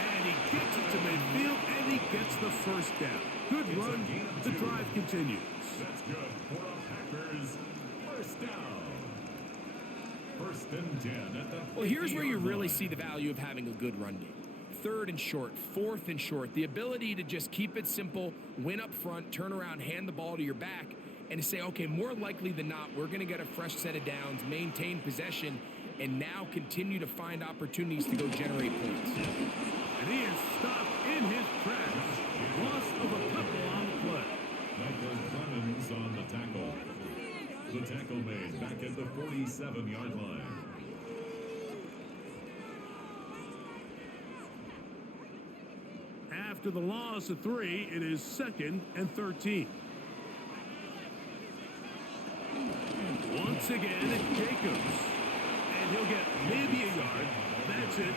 and he gets it to midfield, and he gets the first down. Good run. The drive continues. That's good for a Packers first down. 1st and 10 at the 50-yard Well, here's where you really line. see the value of having a good run game. 3rd and short, 4th and short, the ability to just keep it simple, win up front, turn around, hand the ball to your back, and to say, okay, more likely than not, we're going to get a fresh set of downs, maintain possession, and now continue to find opportunities to go generate points. And he is stopped in his tracks. Loss of a couple on the play. Michael Clemens on the tackle. The tackle made back at the 47-yard line. After the loss of 3, it is 2nd and 13. Once again, it's Jacobs. And he'll get maybe a yard. That's it.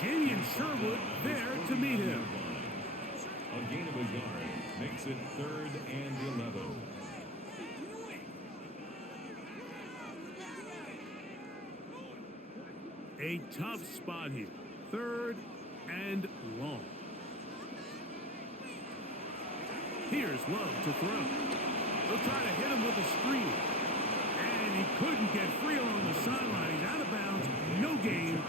Kenyon Sherwood there to meet him. A gain of a yard makes it 3rd and 11. A tough spot here. 3rd and long. Here's Love to throw. They'll try to hit him with a screen. And he couldn't get free along the sideline. He's out of bounds. No gain.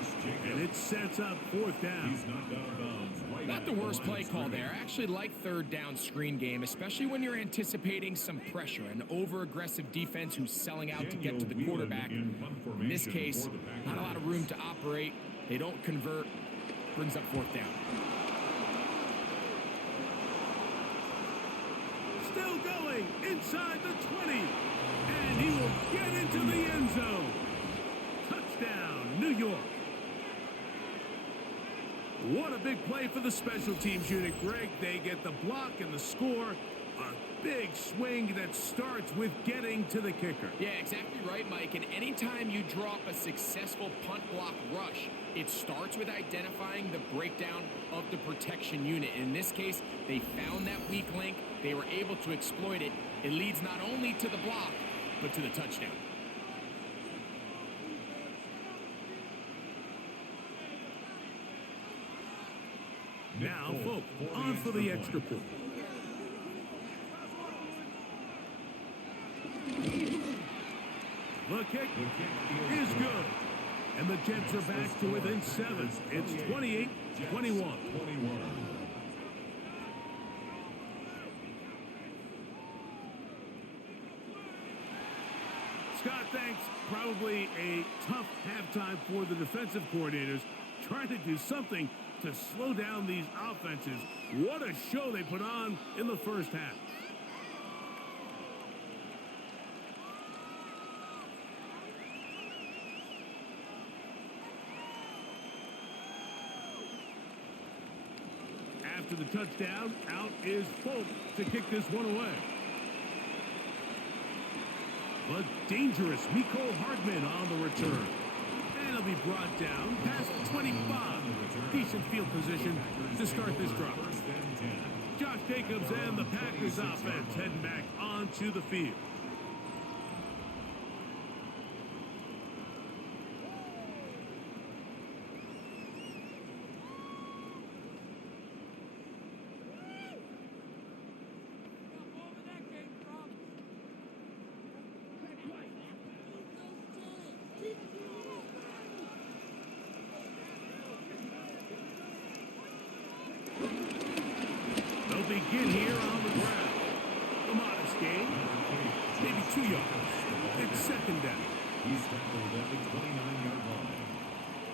And it sets up 4th down. He's knocked out of bounds. Right Not at the worst line play of call scrimmage. there. I actually like 3rd down screen game, especially when you're anticipating some pressure, an over-aggressive defense who's selling out to get to the quarterback. In punt In this formation case, for the Packers. not a lot of room to operate. They don't convert. Brings up 4th down. Still going inside the 20. And he will get into the end zone. Touchdown, New York. What a big play for the special teams unit, Greg. They get the block and the score. A big swing that starts with getting to the kicker. Yeah, exactly right, Mike. And anytime you draw up a successful punt block rush, it starts with identifying the breakdown of the protection unit. In this case, they found that weak link. They were able to exploit it. It leads not only to the block, but to the touchdown. Now Folk on for the extra point. The kick is good. And the Jets are back to within 7. It's 28-21. Scott, thanks. Probably a tough halftime for the defensive coordinators, trying to do something to slow down these offenses. What a show they put on in the first half. After the touchdown, out is Folk to kick this one away. But dangerous Mecole Hardman on the return. And he'll be brought down past 25. Decent field position to start this drive. Josh Jacobs and the Packers offense heading back onto the field. Begin here on the ground. A modest gain, maybe 2 yards. It's second down. He's tackled at the 29-yard line.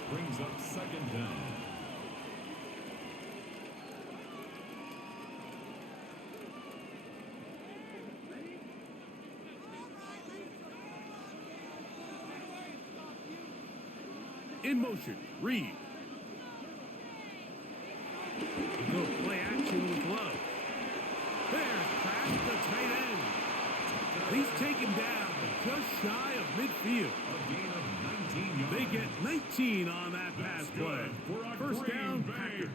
Brings up second down. In motion, Reed. Go play action with Love. There's past the tight end. He's taken down just shy of midfield. A gain of 19 yards. They get 19 on that pass play. First down, Packers.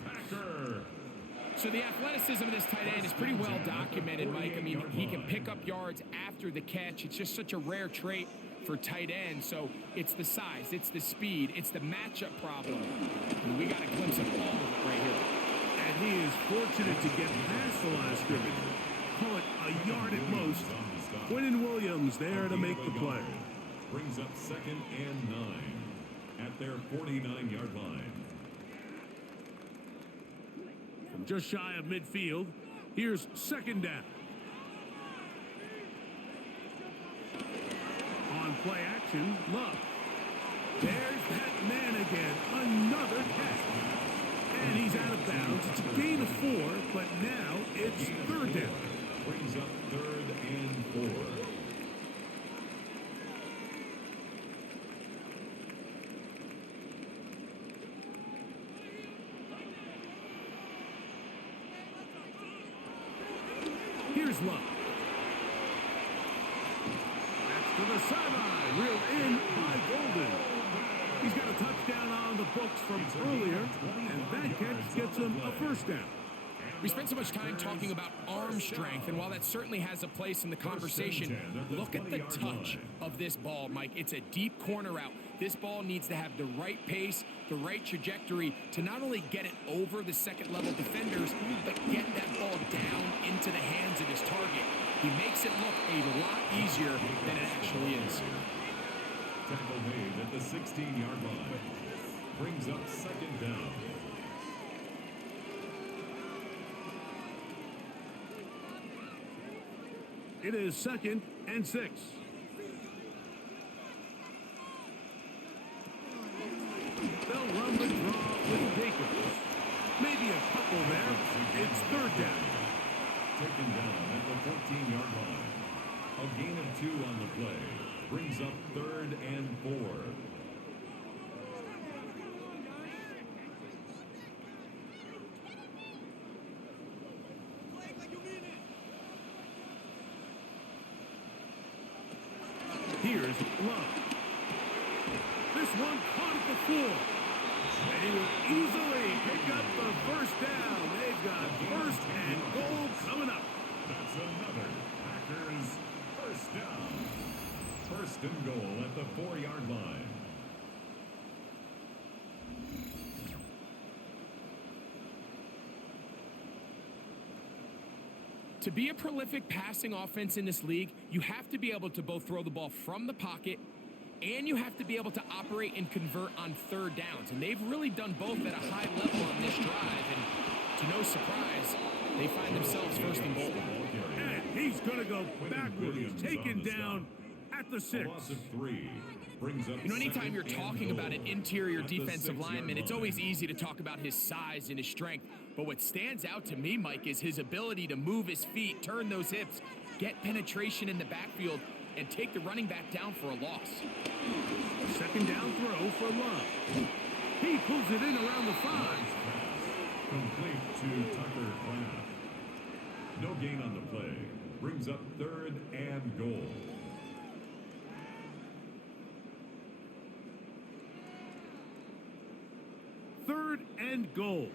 So the athleticism of this tight end is pretty well documented, Mike. I mean, he can pick up yards after the catch. It's just such a rare trait for tight ends. So it's the size, it's the speed, it's the matchup problem. And we got a glimpse of all of it right here. And he is fortunate to get past the line of scrimmage. Call it a yard at most. Quinton Williams there to make the play. Brings up second and 9 at their 49-yard line. From just shy of midfield, here's second down. On play action, Love. There's that man again. Another catch. And he's out of bounds. It's a gain of 4, but now it's third down. Brings up third and 4. Here's Love. That's to the sideline. Reeled in by Golden. He's got a touchdown on the books from earlier, and that catch gets him a first down. We spent so much time talking about arm strength, and while that certainly has a place in the conversation, look at the touch of this ball, Mike. It's a deep corner route. This ball needs to have the right pace, the right trajectory to not only get it over the second-level defenders, but get that ball down into the hands of his target. He makes it look a lot easier than it actually is. Tackle made at the 16-yard line. Brings up second down. It is second and 6. They'll run the draw with Jacobs. Maybe a couple there. It's third down. Taken down at the 14-yard line. A gain of 2 on the play. Brings up third and 4. Here's Love. This one caught at the 4. And he will easily pick up the first down. They've got first and goal coming up. That's another Packers first down. First and goal at the 4-yard line. To be a prolific passing offense in this league, you have to be able to both throw the ball from the pocket and you have to be able to operate and convert on third downs. And they've really done both at a high level on this drive. And to no surprise, they find themselves first and goal. And he's going to go backwards, taken down at the 6. Loss of 3. Brings up You know, anytime you're second and talking about goal an interior at the defensive 6-yard lineman, it's line. always easy to talk about his size and his strength. But what stands out to me, Mike, is his ability to move his feet, turn those hips, get penetration in the backfield, and take the running back down for a loss. Second down throw for Love. He pulls it in around the 5. Complete to Tucker Kraft. No gain on the play. Brings up 3rd and goal. Third and goal.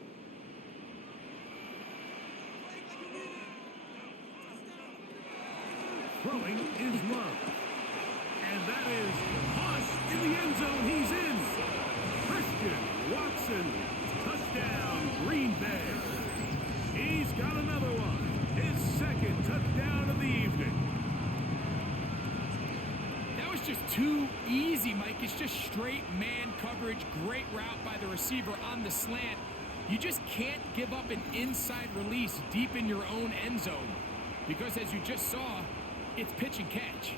Throwing is Love. And that is Huss in the end zone. He's in. Christian Watson. Touchdown, Green Bay. He's got another one. His second touchdown of the evening. That was just too easy, Mike. It's just straight man coverage. Great route by the receiver on the slant. You just can't give up an inside release deep in your own end zone. Because as you just saw, it's pitch and catch.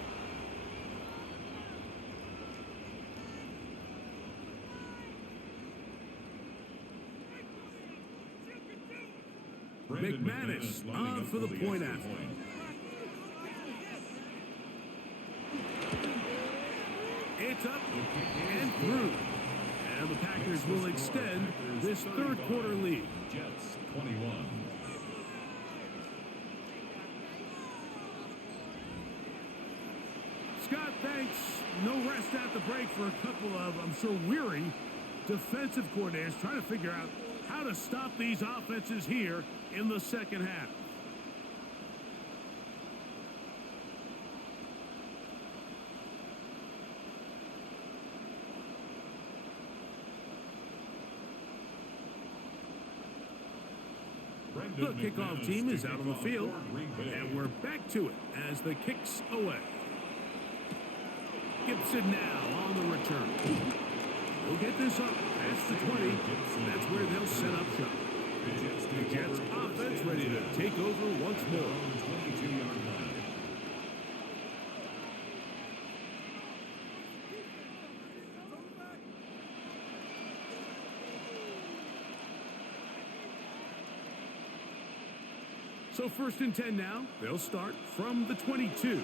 McManus on for the point after. It's up and through. And the Packers will extend this third quarter lead. Jets 21. Scott, thanks. No rest at the break for a couple of, I'm sure, weary defensive coordinators trying to figure out how to stop these offenses here in the second half. The kickoff team is out on the field, and we're back to it as the kick's away. Gibson now on the return. He'll get this up past the 20. That's where they'll set up shop. The Jets offense ready to take over once more. 22-yard line. So 1st and 10 now. They'll start from the 22.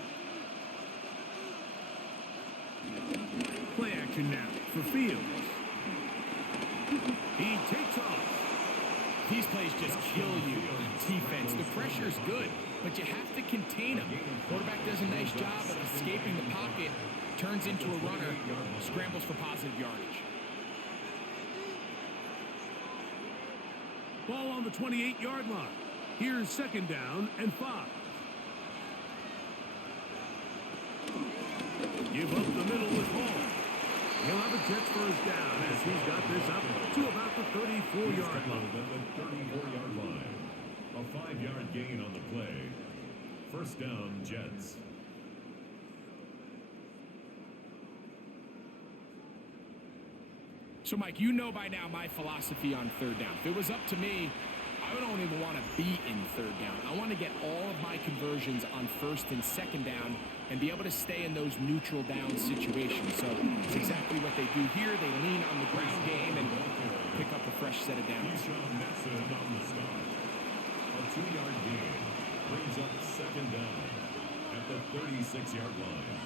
Play action now for Fields. He takes off. These plays just kill you on defense. The pressure's good, but you have to contain them. Quarterback does a nice job of escaping the pocket, turns into a runner, scrambles for positive yardage. Ball on the 28-yard line. Here's 2nd down and 5. Give up the middle with Hall. He'll have a Jets first down as he's got this up to about the 34-yard line. At the 34-yard line. A 5-yard gain on the play. First down, Jets. So, Mike, you know by now my philosophy on third down. If it was up to me, I don't even want to be in third down. I want to get all of my conversions on 1st and 2nd down and be able to stay in those neutral down situations. So it's exactly what they do here. They lean on the ground game and pick up a fresh set of downs. Keyshawn Nixon on the stop. A 2-yard gain brings up 2nd down at the 36-yard line.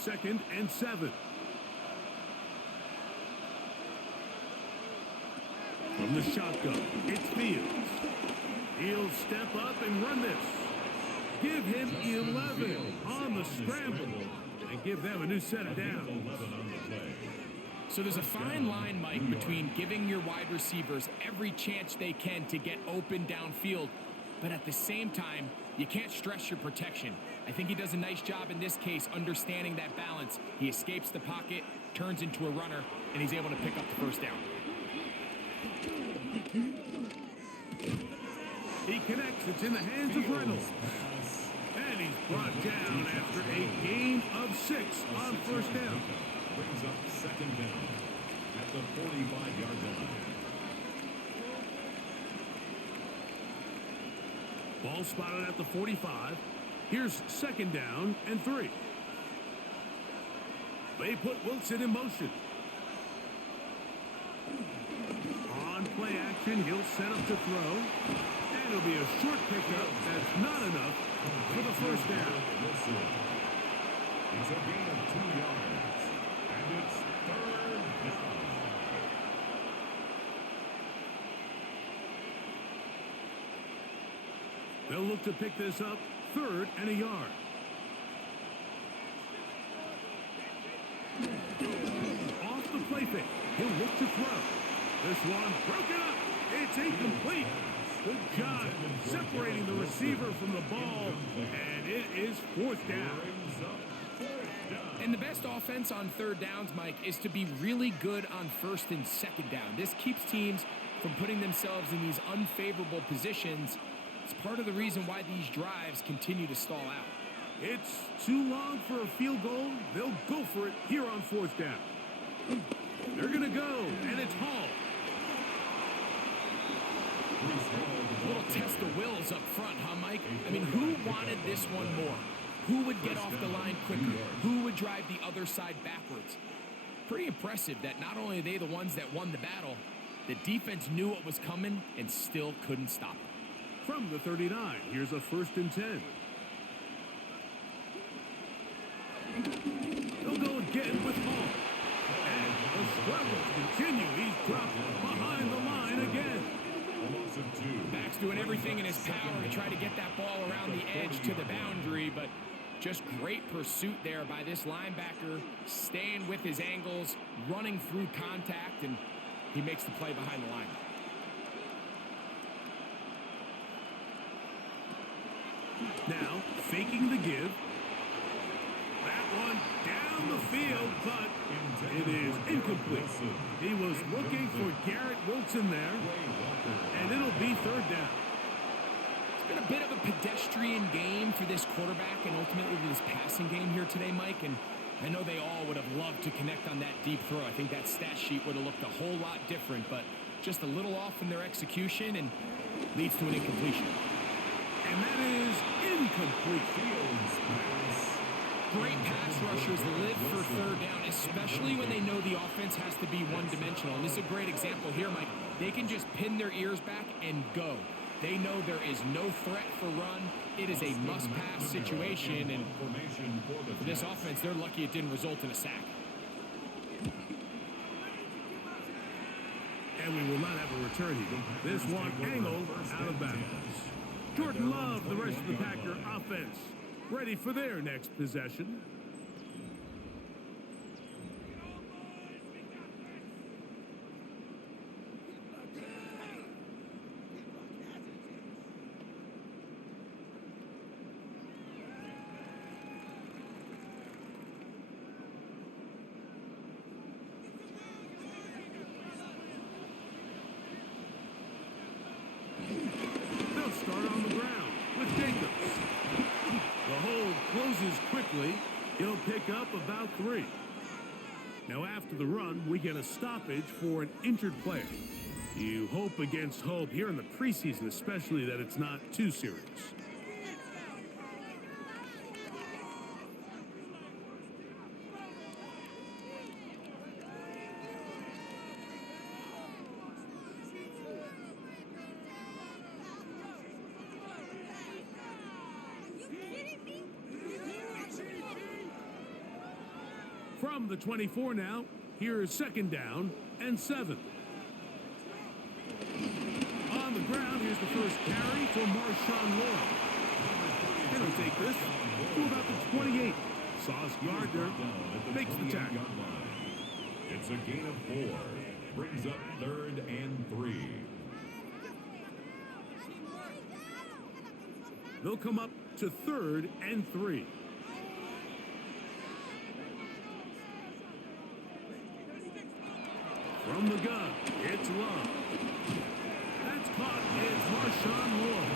2nd and 7. From the shotgun, it's Fields. He'll step up and run this. Give him 11 on the scramble and give them a new set of downs. 11 on the play. So there's a fine line, Mike, between giving your wide receivers every chance they can to get open downfield, but at the same time, you can't stress your protection. I think he does a nice job in this case understanding that balance. He escapes the pocket, turns into a runner, and he's able to pick up the first down. He connects. It's in the hands of Reynolds. And he's brought down after a gain of 6 on first down. Brings up second down at the 45-yard line. Ball spotted at the 45. Here's second down and 3. They put Wilson in motion. On play action, he'll set up to throw. And it'll be a short pickup. That's not enough for the first down. Wilson. It's a gain of 2 yards. And it's third down. They'll look to pick this up, 3rd and a yard. Off the play fake. He'll look to throw. This one broken up. It's incomplete. Good job separating the receiver from the ball. And it is 4th down. And the best offense on 3rd downs, Mike, is to be really good on 1st and 2nd down. This keeps teams from putting themselves in these unfavorable positions. It's part of the reason why these drives continue to stall out. It's too long for a field goal. They'll go for it here on 4th down. They're going to go, and it's Hall. A little test of wills up front, huh, Mike? I mean, who wanted this one more? Who would get off the line quicker? Who would drive the other side backwards? Pretty impressive that not only are they the ones that won the battle, the defense knew what was coming and still couldn't stop it. From the 39, here's a 1st and 10. He'll go again with Hall. And the struggles continue. He's dropped behind the line again. Back's doing everything in his power to try to get that ball around the edge to the boundary, but just great pursuit there by this linebacker, staying with his angles, running through contact, and he makes the play behind the line. Now, faking the give. That one down the field, but it is incomplete. He was looking for Garrett Wilson there, and it'll be 3rd down. It's been a bit of a pedestrian game for this quarterback and ultimately this passing game here today, Mike, and I know they all would have loved to connect on that deep throw. I think that stat sheet would have looked a whole lot different, but just a little off in their execution and leads to an incompletion. And that is incomplete. Great pass rushers live for 3rd down, especially when they know the offense has to be one-dimensional. And this is a great example here, Mike. They can just pin their ears back and go. They know there is no threat for run. It is a must-pass situation, and for this offense, they're lucky it didn't result in a sack. And we will not have a return here. This one angled out of bounds. Jordan Love, the rest of the Packer offense, ready for their next possession. They'll start on the ground with Jacobs. The hold closes quickly. He'll pick up about 3. Now after the run, we get a stoppage for an injured player. You hope against hope here in the preseason, especially that it's not too serious. From the 24 now, here is 2nd down and 7. On the ground, here's the first carry for Marshawn Lloyd. He'll take this to about the 28. Sauce Gardner makes the tackle. It's a gain of 4. Brings up 3rd and 3. They'll come up to 3rd and 3. From the gun, it's Love. Deshaun Moore.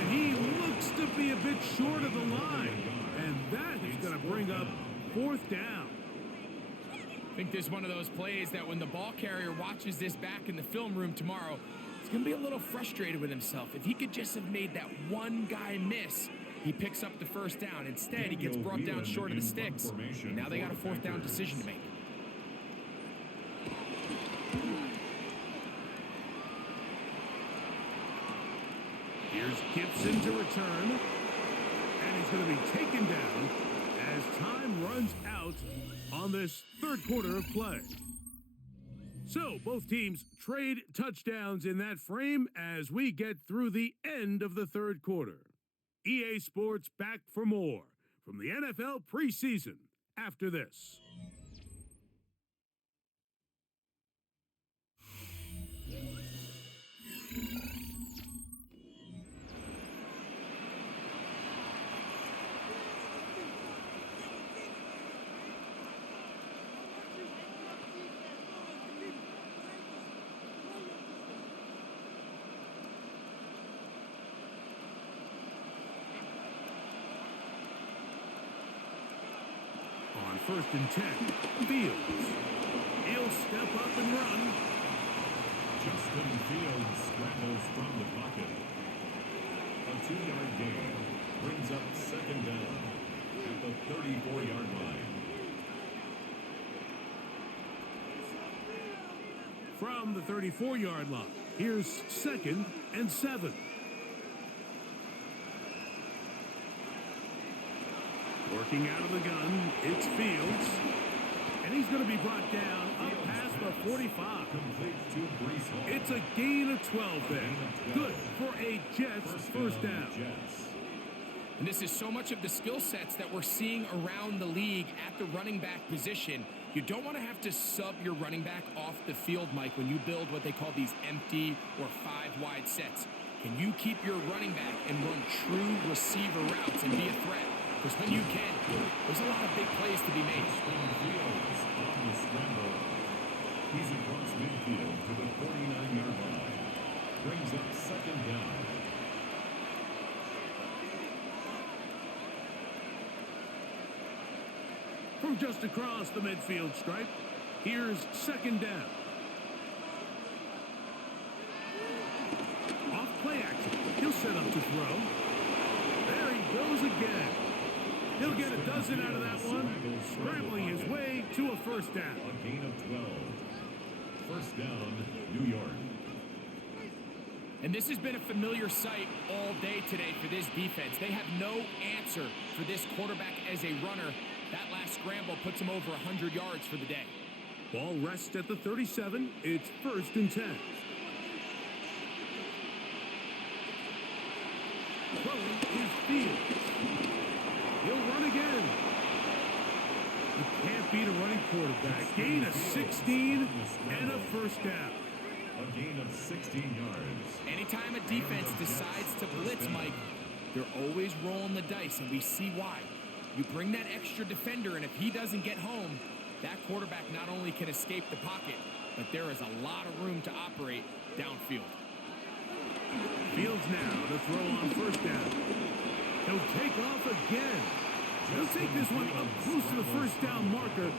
And he looks to be a bit short of the line. And that is going to bring up 4th down. I think this is one of those plays that when the ball carrier watches this back in the film room tomorrow, he's going to be a little frustrated with himself. If he could just have made that one guy miss, he picks up the 1st down. Instead, he gets brought down short of the sticks. And now they got a 4th down decision to make. Here's Gibson to return. And he's going to be taken down as time runs out on this 3rd quarter of play. So both teams trade touchdowns in that frame as we get through the end of the 3rd quarter. EA Sports back for more from the NFL preseason after this. On 1st and 10, Fields. He'll step up and run. Justin Fields scrambles from the pocket. A 2-yard gain brings up 2nd down at the 34-yard line. From the 34-yard line, here's 2nd and 7. Working out of the gun, it's Fields. And he's going to be brought down up past the 45. It's a gain of 12 there. Good for a Jets 1st down. And this is so much of the skill sets that we're seeing around the league at the running back position. You don't want to have to sub your running back off the field, Mike, when you build what they call these empty or 5-wide sets. Can you keep your running back and run true receiver routes and be a threat? Because when you can, there's a lot of big plays to be made. Fields on the scramble. He's across midfield to the 49-yard line. Brings up 2nd down. From just across the midfield stripe, here's 2nd down. Off play action. He'll set up to throw. There he goes again. He'll get a dozen out of that one, scrambling his way to a 1st down. A gain of 12. 1st down, New York. And this has been a familiar sight all day today for this defense. They have no answer for this quarterback as a runner. That last scramble puts him over 100 yards for the day. Ball rests at the 37. It's 1st and 10. Throwing is Fields. He'll run again. You can't beat a running quarterback. Gain of 16 and a 1st down. A gain of 16 yards. Anytime a defense decides to blitz, Mike, they're always rolling the dice, and we see why. You bring that extra defender, and if he doesn't get home, that quarterback not only can escape the pocket, but there is a lot of room to operate downfield. Fields now to throw on 1st down. He'll take off again. He'll take this one up close to the 1st down marker.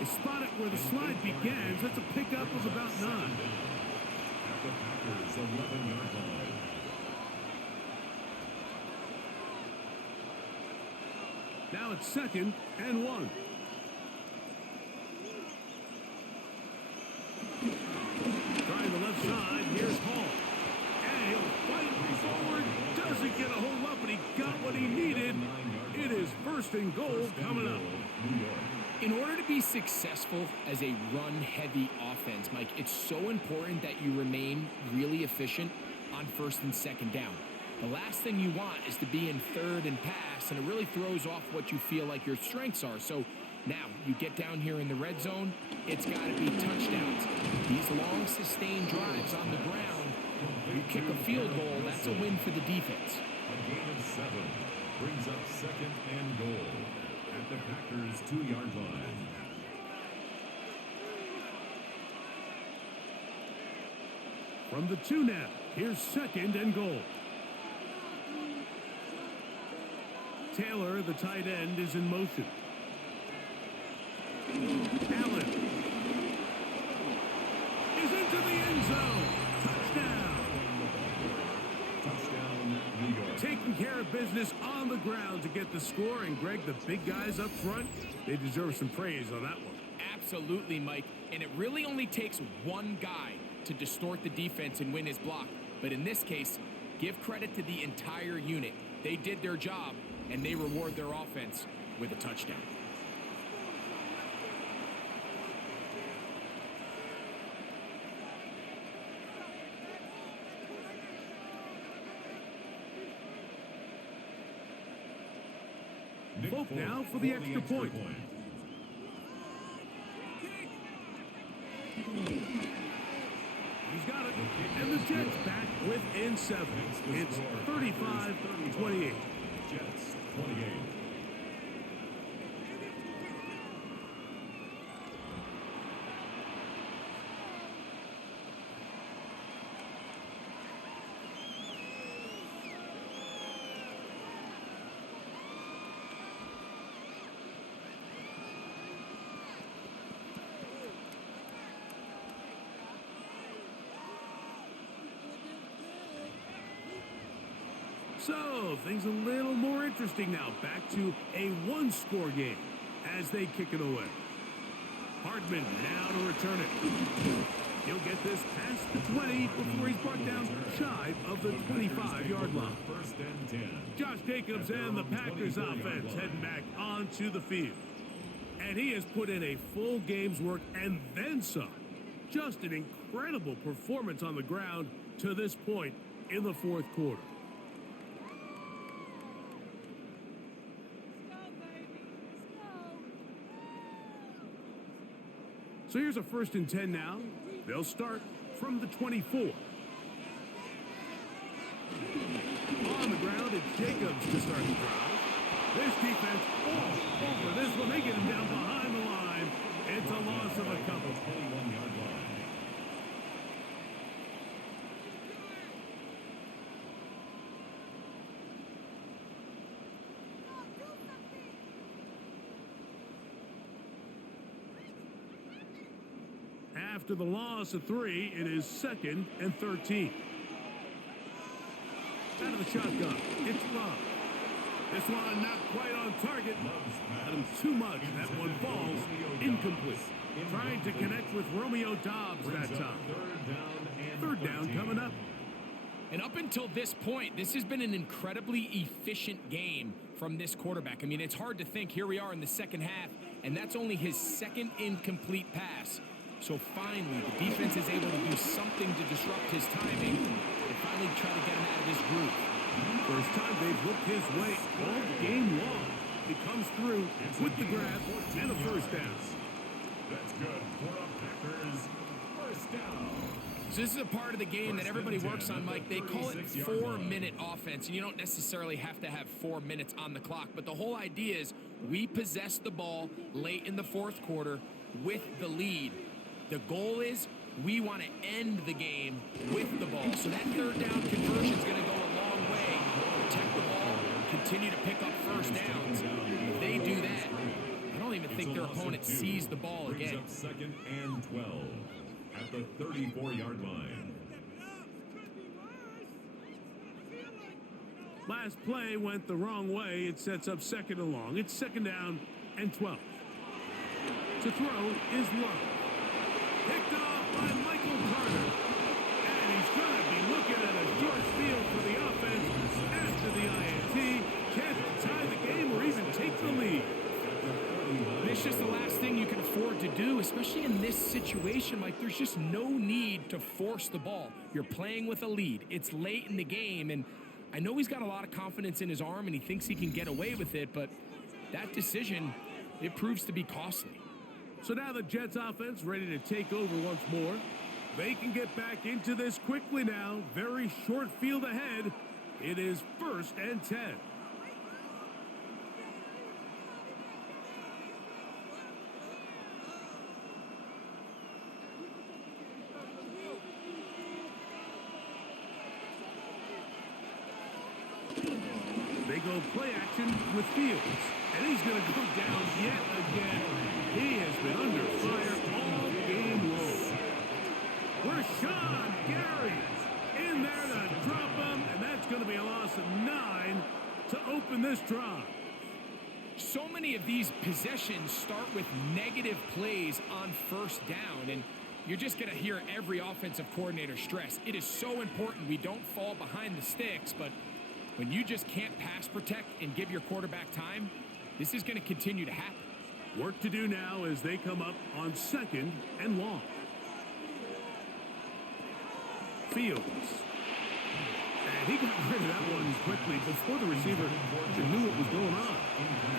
They spot it where the slide begins. That's a pickup of about 9. At the Packers' 11-yard line. Now it's 2nd and 1. Trying the left side. Here's Hall. And he'll fight forward. Doesn't get a hold up, but he got what he needed. It is 1st and goal coming up. In order to be successful as a run-heavy offense, Mike, it's so important that you remain really efficient on 1st and 2nd down. The last thing you want is to be in 3rd and pass, and it really throws off what you feel like your strengths are. So now you get down here in the red zone, it's got to be touchdowns. These long, sustained drives on the ground, you kick a field goal, that's a win for the defense. A gain of 7 brings up 2nd and goal at the Packers' 2-yard line. From the 2 now, Here's 2nd and goal. Taylor, the tight end, is in motion. Allen is into the end zone. Touchdown. Touchdown, New York. Taking care of business on the ground to get the score. And, Greg, the big guys up front, they deserve some praise on that one. Absolutely, Mike. And it really only takes one guy to distort the defense and win his block. But in this case, give credit to the entire unit. They did their job, and they reward their offense with a touchdown. Nick Folk Folk now for the extra point. He's got it. And the Jets back within 7. It's 35-28. Jets 28. So, things a little more interesting now. Back to a one-score game as they kick it away. Hardman now to return it. He'll get this past the 20 before he's brought down shy of the 25-yard line. First and 10. Josh Jacobs and the Packers offense heading back onto the field. And he has put in a full game's work and then some. Just an incredible performance on the ground to this point in the fourth quarter. So here's a 1st and 10 now. They'll start from the 24. On the ground, it's Jacobs to start the drive. This defense all over this one. They get him down behind the line. It's a loss of a couple. 21-yard line. After the loss of 3, it is 2nd and 13. Out of the shotgun, it's Love. This one not quite on target. Got him too much. That one falls incomplete. Trying to connect with Romeo Doubs that time. Third down coming up. And up until this point, this has been an incredibly efficient game from this quarterback. I mean, it's hard to think. Here we are in the second half, and that's only his 2nd incomplete pass. So finally, the defense is able to do something to disrupt his timing and finally try to get him out of his groove. First time they've looked his way all game long. He comes through with the grab and a first down. That's good for a Packers first down. So this is a part of the game that everybody works on, Mike. They call it 4-minute offense. And you don't necessarily have to have 4 minutes on the clock. But the whole idea is we possess the ball late in the fourth quarter with the lead. The goal is we want to end the game with the ball. So that third down conversion is going to go a long way. Protect the ball, continue to pick up first downs. If they do that, I don't even think their opponent sees the ball again. 2nd and 12 at the 34-yard line. Last play went the wrong way. It sets up 2nd and long. It's 2nd down and 12. To throw is Love. Picked off by Michael Carter. And he's going to be looking at a short field for the offense after the INT. Can't tie the game or even take the lead. And it's just the last thing you can afford to do, especially in this situation. Like, there's just no need to force the ball. You're playing with a lead. It's late in the game, and I know he's got a lot of confidence in his arm, and he thinks he can get away with it, but that decision, it proves to be costly. So now the Jets offense ready to take over once more. They can get back into this quickly now. Very short field ahead. It is 1st and 10. go play action with Fields. And he's going to go down yet again. He has been under fire all game long. Rashawn Gary in there to drop him, and that's going to be a loss of 9 to open this drive. So many of these possessions start with negative plays on first down, and you're just going to hear every offensive coordinator stress. It is so important we don't fall behind the sticks, but when you just can't pass protect and give your quarterback time, this is going to continue to happen. Work to do now as they come up on 2nd and long. Fields. And he got rid of that one quickly before the receiver even knew what was going on.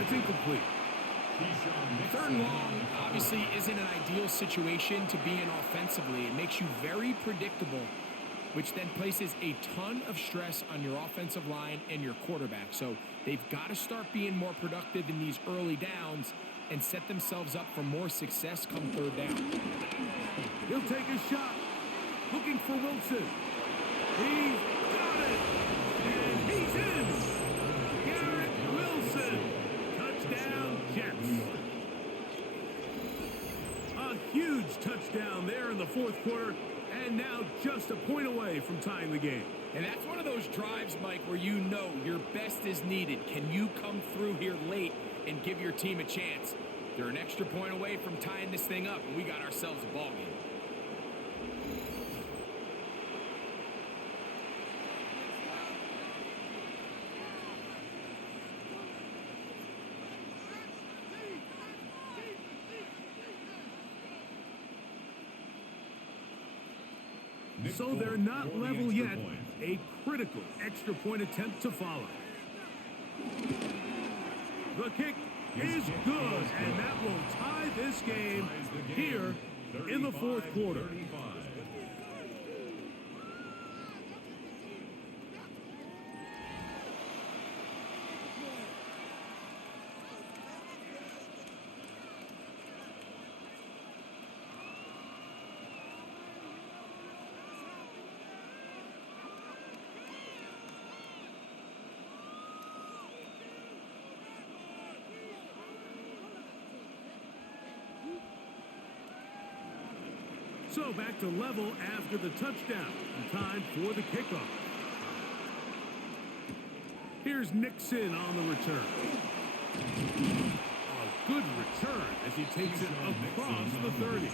It's incomplete. 3rd and long obviously isn't an ideal situation to be in offensively. It makes you very predictable, which then places a ton of stress on your offensive line and your quarterback. So they've got to start being more productive in these early downs and set themselves up for more success come 3rd down. He'll take a shot. Looking for Wilson. He's got it. And he's in. Garrett Wilson. Touchdown, Jets. A huge touchdown there in the 4th quarter. And now just a point away from tying the game. And that's one of those drives, Mike, where you know your best is needed. Can you come through here late and give your team a chance? They're an extra point away from tying this thing up, and we got ourselves a ball game. So they're not level yet. A critical extra point attempt to follow. The kick is good, and that will tie this game here in the 4th quarter. So back to level after the touchdown. And time for the kickoff. Here's Nixon on the return. A good return as he takes it across the 30.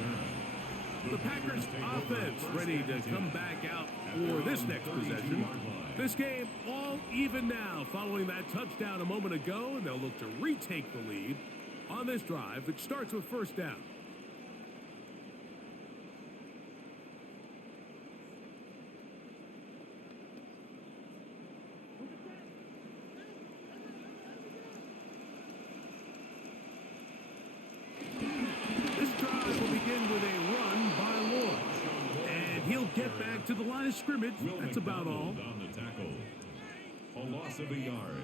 The Packers offense ready to come back out for this next possession. This game all even now following that touchdown a moment ago, and they'll look to retake the lead on this drive. It starts with 1st down. Get back to the line of scrimmage. That's about all. On the tackle. A loss of a yard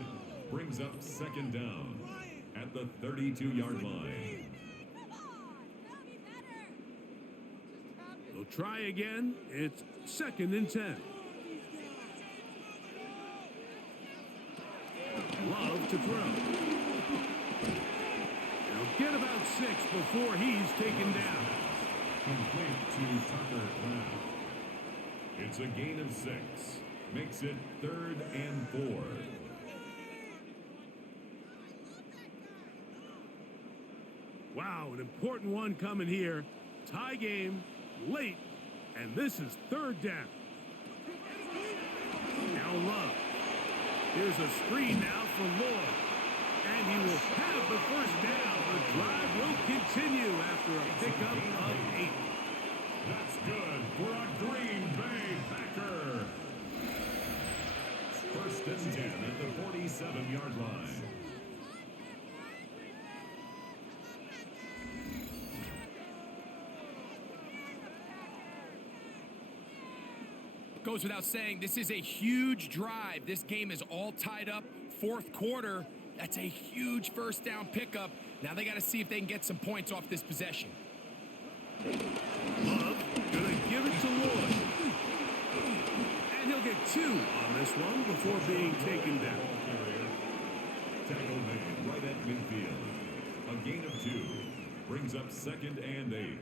brings up 2nd down at the 32-yard line. They'll try again. It's 2nd and 10. Love to throw. He'll get about 6 before he's taken down. Complete to Tucker Kraft. It's a gain of 6. Makes it 3rd and 4. Wow, an important one coming here. Tie game, late, and this is 3rd down. Now Love. Here's a screen now for Lloyd. And he will have the 1st down. The drive will continue after a pickup of 8. That's good for a Green Bay Packer. 1st and 10 at the 47-yard line. Goes without saying, this is a huge drive. This game is all tied up. 4th quarter, that's a huge 1st down pickup. Now they got to see if they can get some points off this possession. Love gonna give it to Lloyd. And he'll get 2 on this one before being taken down. Tackle made right at midfield. A gain of 2 brings up 2nd and 8.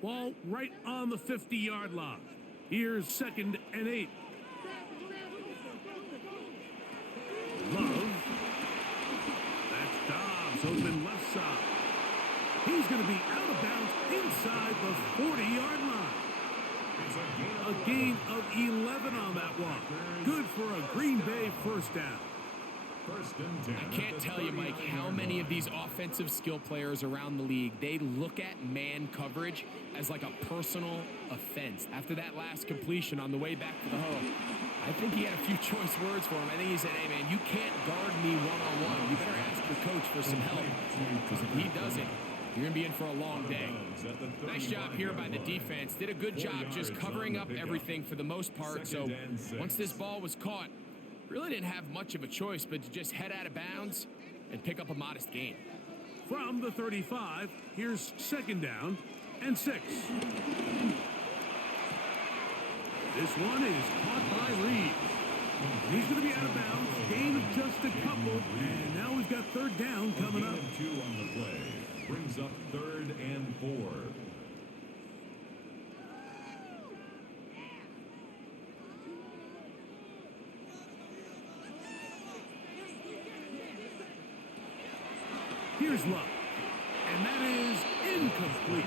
Ball right on the 50-yard line. Here's 2nd and 8. Love. That's Dobbs, open left side. He's going to be out of bounds inside the 40-yard line. A gain of 11 on that one. Good for a Green Bay first down. I can't tell you, Mike, how many of these offensive skill players around the league, they look at man coverage as like a personal offense. After that last completion on the way back to the hole, I think he had a few choice words for him. I think he said, hey, man, you can't guard me one-on-one. You better ask your coach for some help, because if he doesn't, you're going to be in for a long day. Nice job here by the defense. Did a good job just covering up everything for the most part. So once this ball was caught, really didn't have much of a choice but to just head out of bounds and pick up a modest gain. From the 35, here's 2nd down and 6. This one is caught by Reed. He's going to be out of bounds. Gain of just a couple. And now we've got 3rd down coming up. 2 on the play. Brings up 3rd and 4. Here's Luck. And that is incomplete.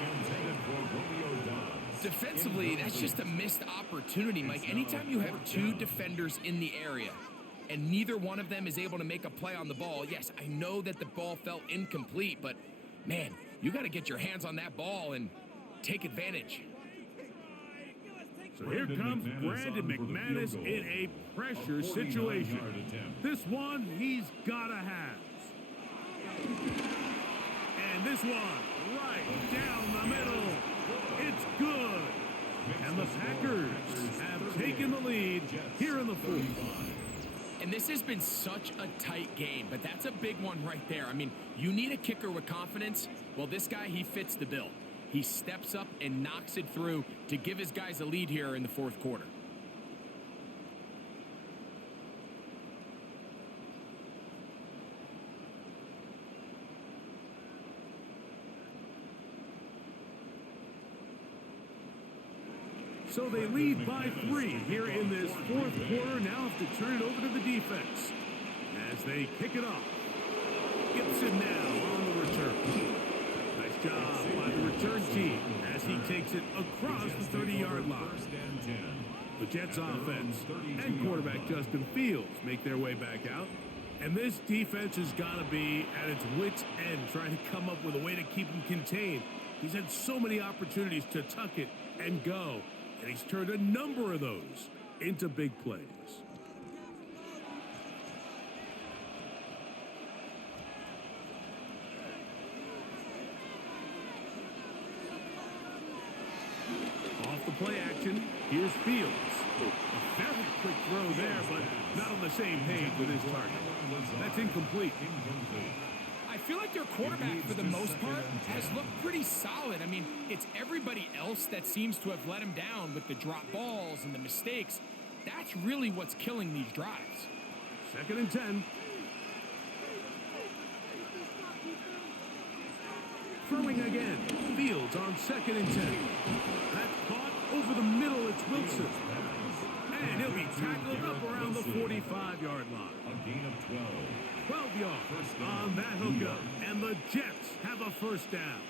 Intended for Romeo Dobbs. Defensively, that's just a missed opportunity, Mike. Anytime you have 2 defenders in the area and neither one of them is able to make a play on the ball, yes, I know that the ball felt incomplete, but man, you got to get your hands on that ball and take advantage. So here comes Brandon McManus in a pressure situation. This one he's got to have. And this one right down the middle. It's good. And the Packers have taken the lead here in the 4th. And this has been such a tight game, but that's a big one right there. I mean, you need a kicker with confidence. Well, this guy, he fits the bill. He steps up and knocks it through to give his guys a lead here in the 4th quarter. So they lead by 3 here in this 4th quarter. Now have to turn it over to the defense as they kick it off. Gibson now on the return. Nice job by the return team as he takes it across the 30-yard line. The Jets offense and quarterback Justin Fields make their way back out. And this defense has got to be at its wits' end, trying to come up with a way to keep him contained. He's had so many opportunities to tuck it and go, and he's turned a number of those into big plays. Off the play action, here's Fields. A very quick throw there, but not on the same page with his target. That's incomplete. I feel like their quarterback, for the most part, has looked pretty solid. I mean, it's everybody else that seems to have let him down with the drop balls and the mistakes. That's really what's killing these drives. 2nd and 10. Throwing again. Fields on 2nd and 10. That's caught over the middle. It's Wilson. And he'll be tackled up around the 45-yard line. A gain of 12. 12 yards on that hookup. And the Jets have a first down.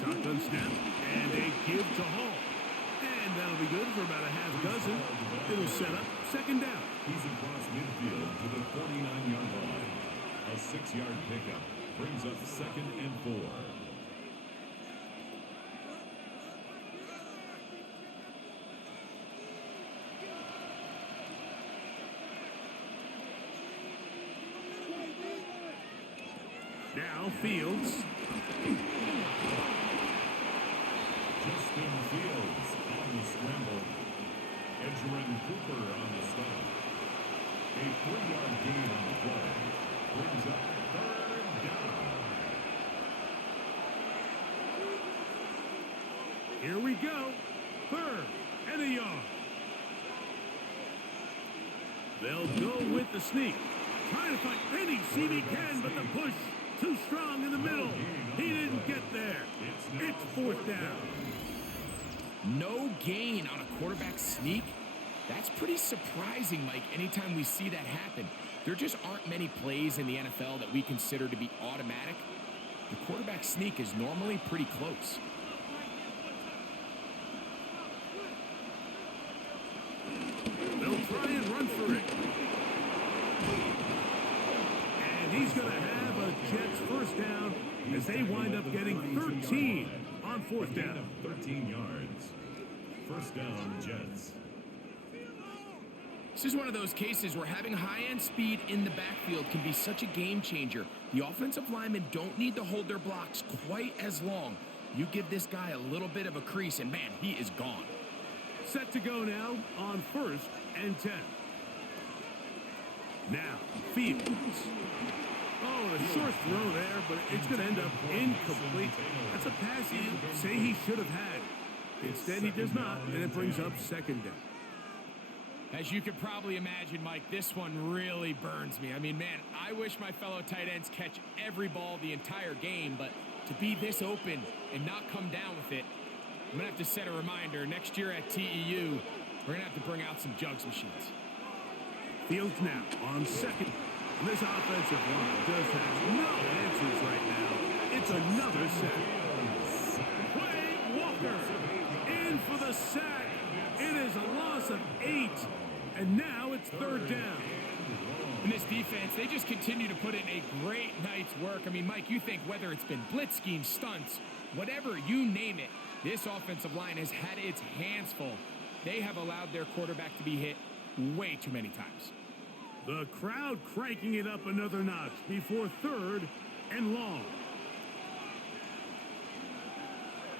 Shotgun snap. And a give to Hall. And that'll be good for about a half dozen. It'll set up 2nd down. He's across midfield to the 49-yard line. A 6-yard pickup brings up 2nd and 4. Now Fields. Justin Fields on the scramble. Edgerrin Cooper on the stop. A 3-yard gain Here we go. 3rd and a yard. They'll go with the sneak. Trying to find any seam he can, but the push too strong in the middle. He didn't get there. It's 4th down. No gain on a quarterback sneak? That's pretty surprising, Mike, anytime we see that happen. There just aren't many plays in the NFL that we consider to be automatic. The quarterback sneak is normally pretty close. They'll try and run for it. And he's going to have a Jets 1st down as they wind up getting 13 on 4th down. 13 yards. 1st down, Jets. This is one of those cases where having high-end speed in the backfield can be such a game changer. The offensive linemen don't need to hold their blocks quite as long. You give this guy a little bit of a crease, and man, he is gone. Set to go now on 1st and 10. Now, Fields. Oh, a short throw there, but it's going to end up incomplete. That's a pass you say he should have had. Instead, he does not, and it brings up 2nd down. As you can probably imagine, Mike, this one really burns me. I mean, man, I wish my fellow tight ends catch every ball the entire game, but to be this open and not come down with it, I'm going to have to set a reminder. Next year at TEU, we're going to have to bring out some jugs machines. Fields now on 2nd. And this offensive line just has no answers right now. It's another sack. Quay Walker in for the sack. It is a loss of 8. And now it's 3rd down. In this defense, they just continue to put in a great night's work. I mean, Mike, you think whether it's been blitz schemes, stunts, whatever you name it, this offensive line has had its hands full. They have allowed their quarterback to be hit way too many times. The crowd cranking it up another notch before 3rd and long.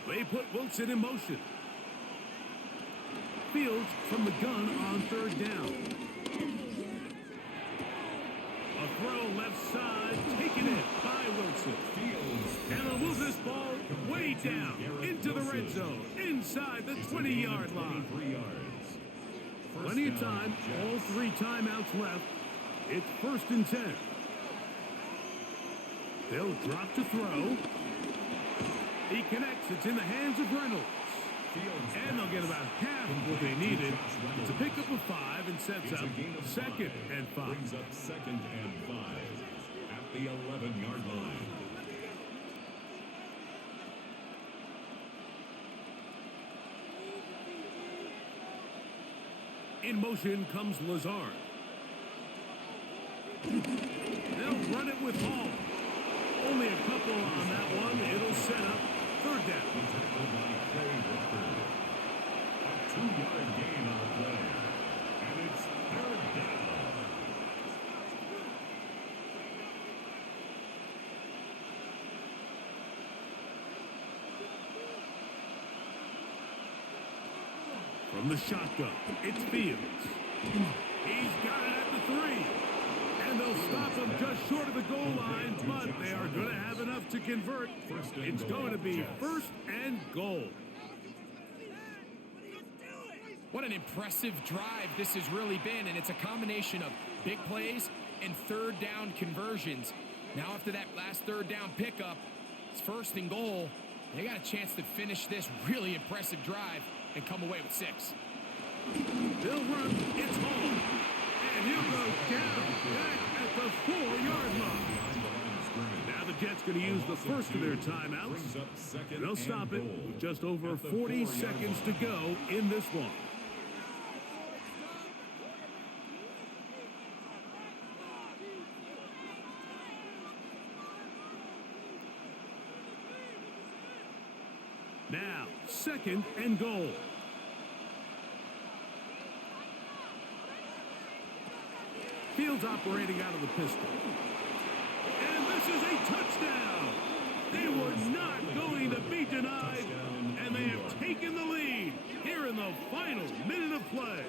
They put Wilson in motion. Fields from the gun on 3rd down. A throw left side, taken in by Wilson. And they'll move this ball way down into the red zone, inside the 20-yard line. Plenty of time, all 3 timeouts left. It's 1st and 10. They'll drop to throw. He connects, it's in the hands of Reynolds. And they'll get about half of what they needed. It's a pickup of 5 and sets up 2nd and 5. Brings up 2nd and 5 at the 11-yard line. In motion comes Lazard. They'll run it with Hall. Only a couple on that one. It'll set up 3rd down. A 2-yard gain on the play. And it's 3rd down. From the shotgun, it's Fields. He's got it at the 3. And they'll stop him just short of the goal line, but they are going to have enough to convert. It's going to be 1st and goal. What an impressive drive this has really been, and it's a combination of big plays and 3rd down conversions. Now after that last 3rd down pickup, it's 1st and goal. They got a chance to finish this really impressive drive and come away with 6. They'll run, it's home, and he'll go down back at the 4-yard line. Now the Jets going to use the first of their timeouts. And they'll stop it with just over 40 seconds to go in this one. Now, 2nd and goal. Fields operating out of the pistol. And this is a touchdown. They were not going to be denied, and they have taken the lead here in the final minute of play.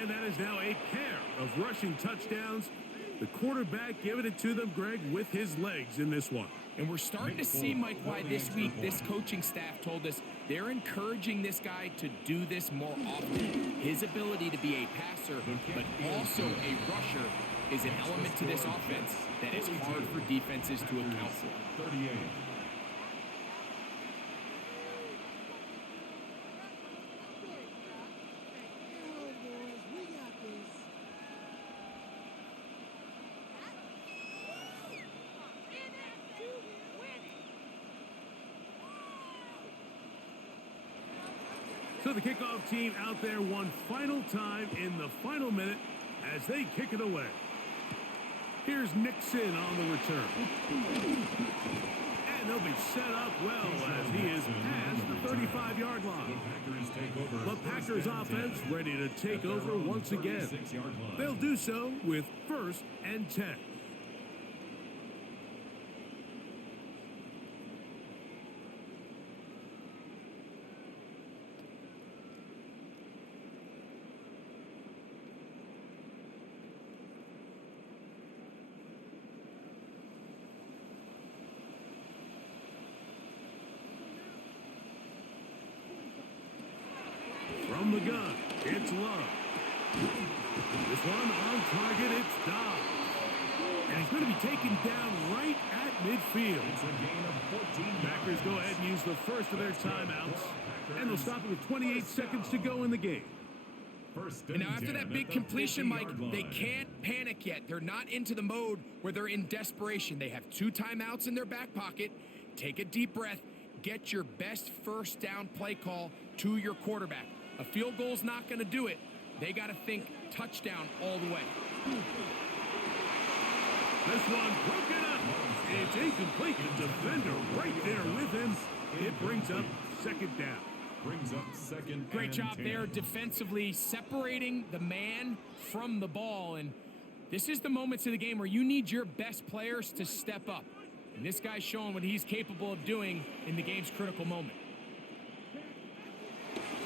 And that is now a pair of rushing touchdowns. The quarterback giving it to them, Greg, with his legs in this one. And we're starting to see, Mike, why this week this coaching staff told us they're encouraging this guy to do this more often. His ability to be a passer, but also a rusher, is an element to this offense that is hard for defenses to account for. 38. So the kickoff team out there one final time in the final minute as they kick it away. Here's Nixon on the return. And they'll be set up well as he is past the 35-yard line. The Packers offense ready to take over once again. They'll do so with 1st and 10. From the gun, it's Love. This one on target, it's Dobbs. And he's going to be taken down right at midfield. It's a gain of 14 Packers go ahead and use the first of their timeouts. And they'll stop it with 28 seconds to go in the game. And now after that big completion, Mike, they can't panic yet. They're not into the mode where they're in desperation. They have 2 timeouts in their back pocket. Take a deep breath. Get your best first down play call to your quarterback. A field goal's not going to do it. They got to think touchdown all the way. This one broken up. It's incomplete. The defender right there with him. It brings up 2nd down. Brings up 2nd. Great job 10. there defensively separating the man from the ball. And this is the moments of the game where you need your best players to step up. And this guy's showing what he's capable of doing in the game's critical moment.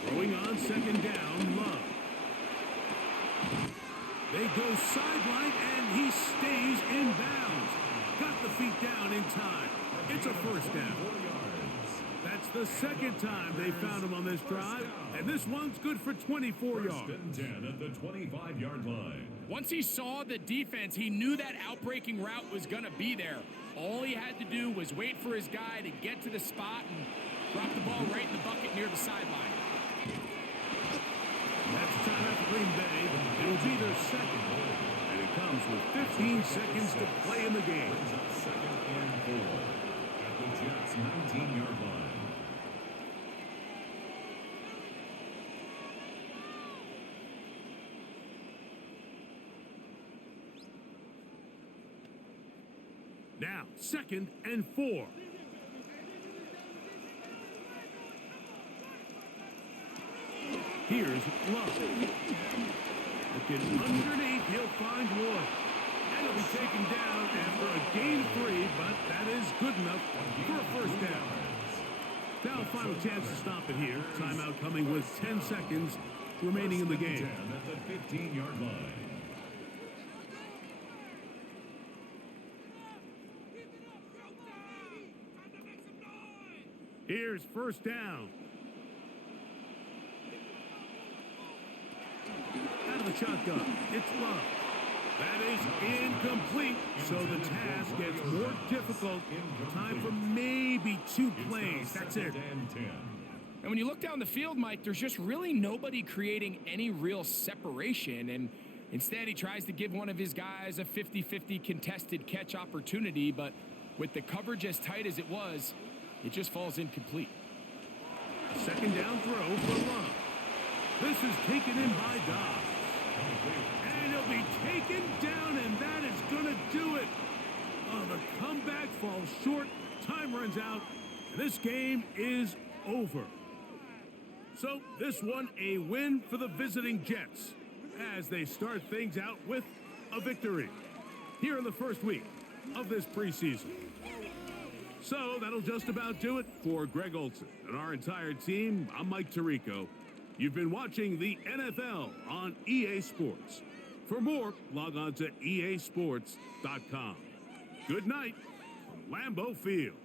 Throwing on 2nd down, Love. They go sideline, and he stays in bounds. Got the feet down in time. It's a 1st down. 4 yards. That's the 2nd time they found him on this drive, and this one's good for 24 yards. 1st and 10 at the 25-yard line. Once he saw the defense, he knew that outbreaking route was going to be there. All he had to do was wait for his guy to get to the spot and drop the ball right in the bucket near the sideline. That's timeout for Green Bay. It'll be their 2nd, and it comes with 15 seconds to play in the game. Brings up 2nd and 4 at the Jets' 19-yard line. Now, 2nd and 4. Here's Love. Looking underneath, he'll find Wood. And he'll be taken down after a gain 3, but that is good enough for a 1st down. Now a final chance to stop it here. Timeout coming with 10 seconds remaining in the game. 10 at the 15-yard line. Here's 1st down. Out of the shotgun, it's Love. That is incomplete, so the task gets more difficult. Time for maybe 2 plays. That's it. And when you look down the field, Mike, there's just really nobody creating any real separation. And instead, he tries to give one of his guys a 50-50 contested catch opportunity. But with the coverage as tight as it was, it just falls incomplete. 2nd down throw for Love. This is taken in by Dobbs. And he'll be taken down, and that is going to do it. Oh, the comeback falls short. Time runs out. And this game is over. So this one a win for the visiting Jets as they start things out with a victory here in the first week of this preseason. So that'll just about do it for Greg Olson and our entire team. I'm Mike Tirico. You've been watching the NFL on EA Sports. For more, log on to easports.com. Good night from Lambeau Field.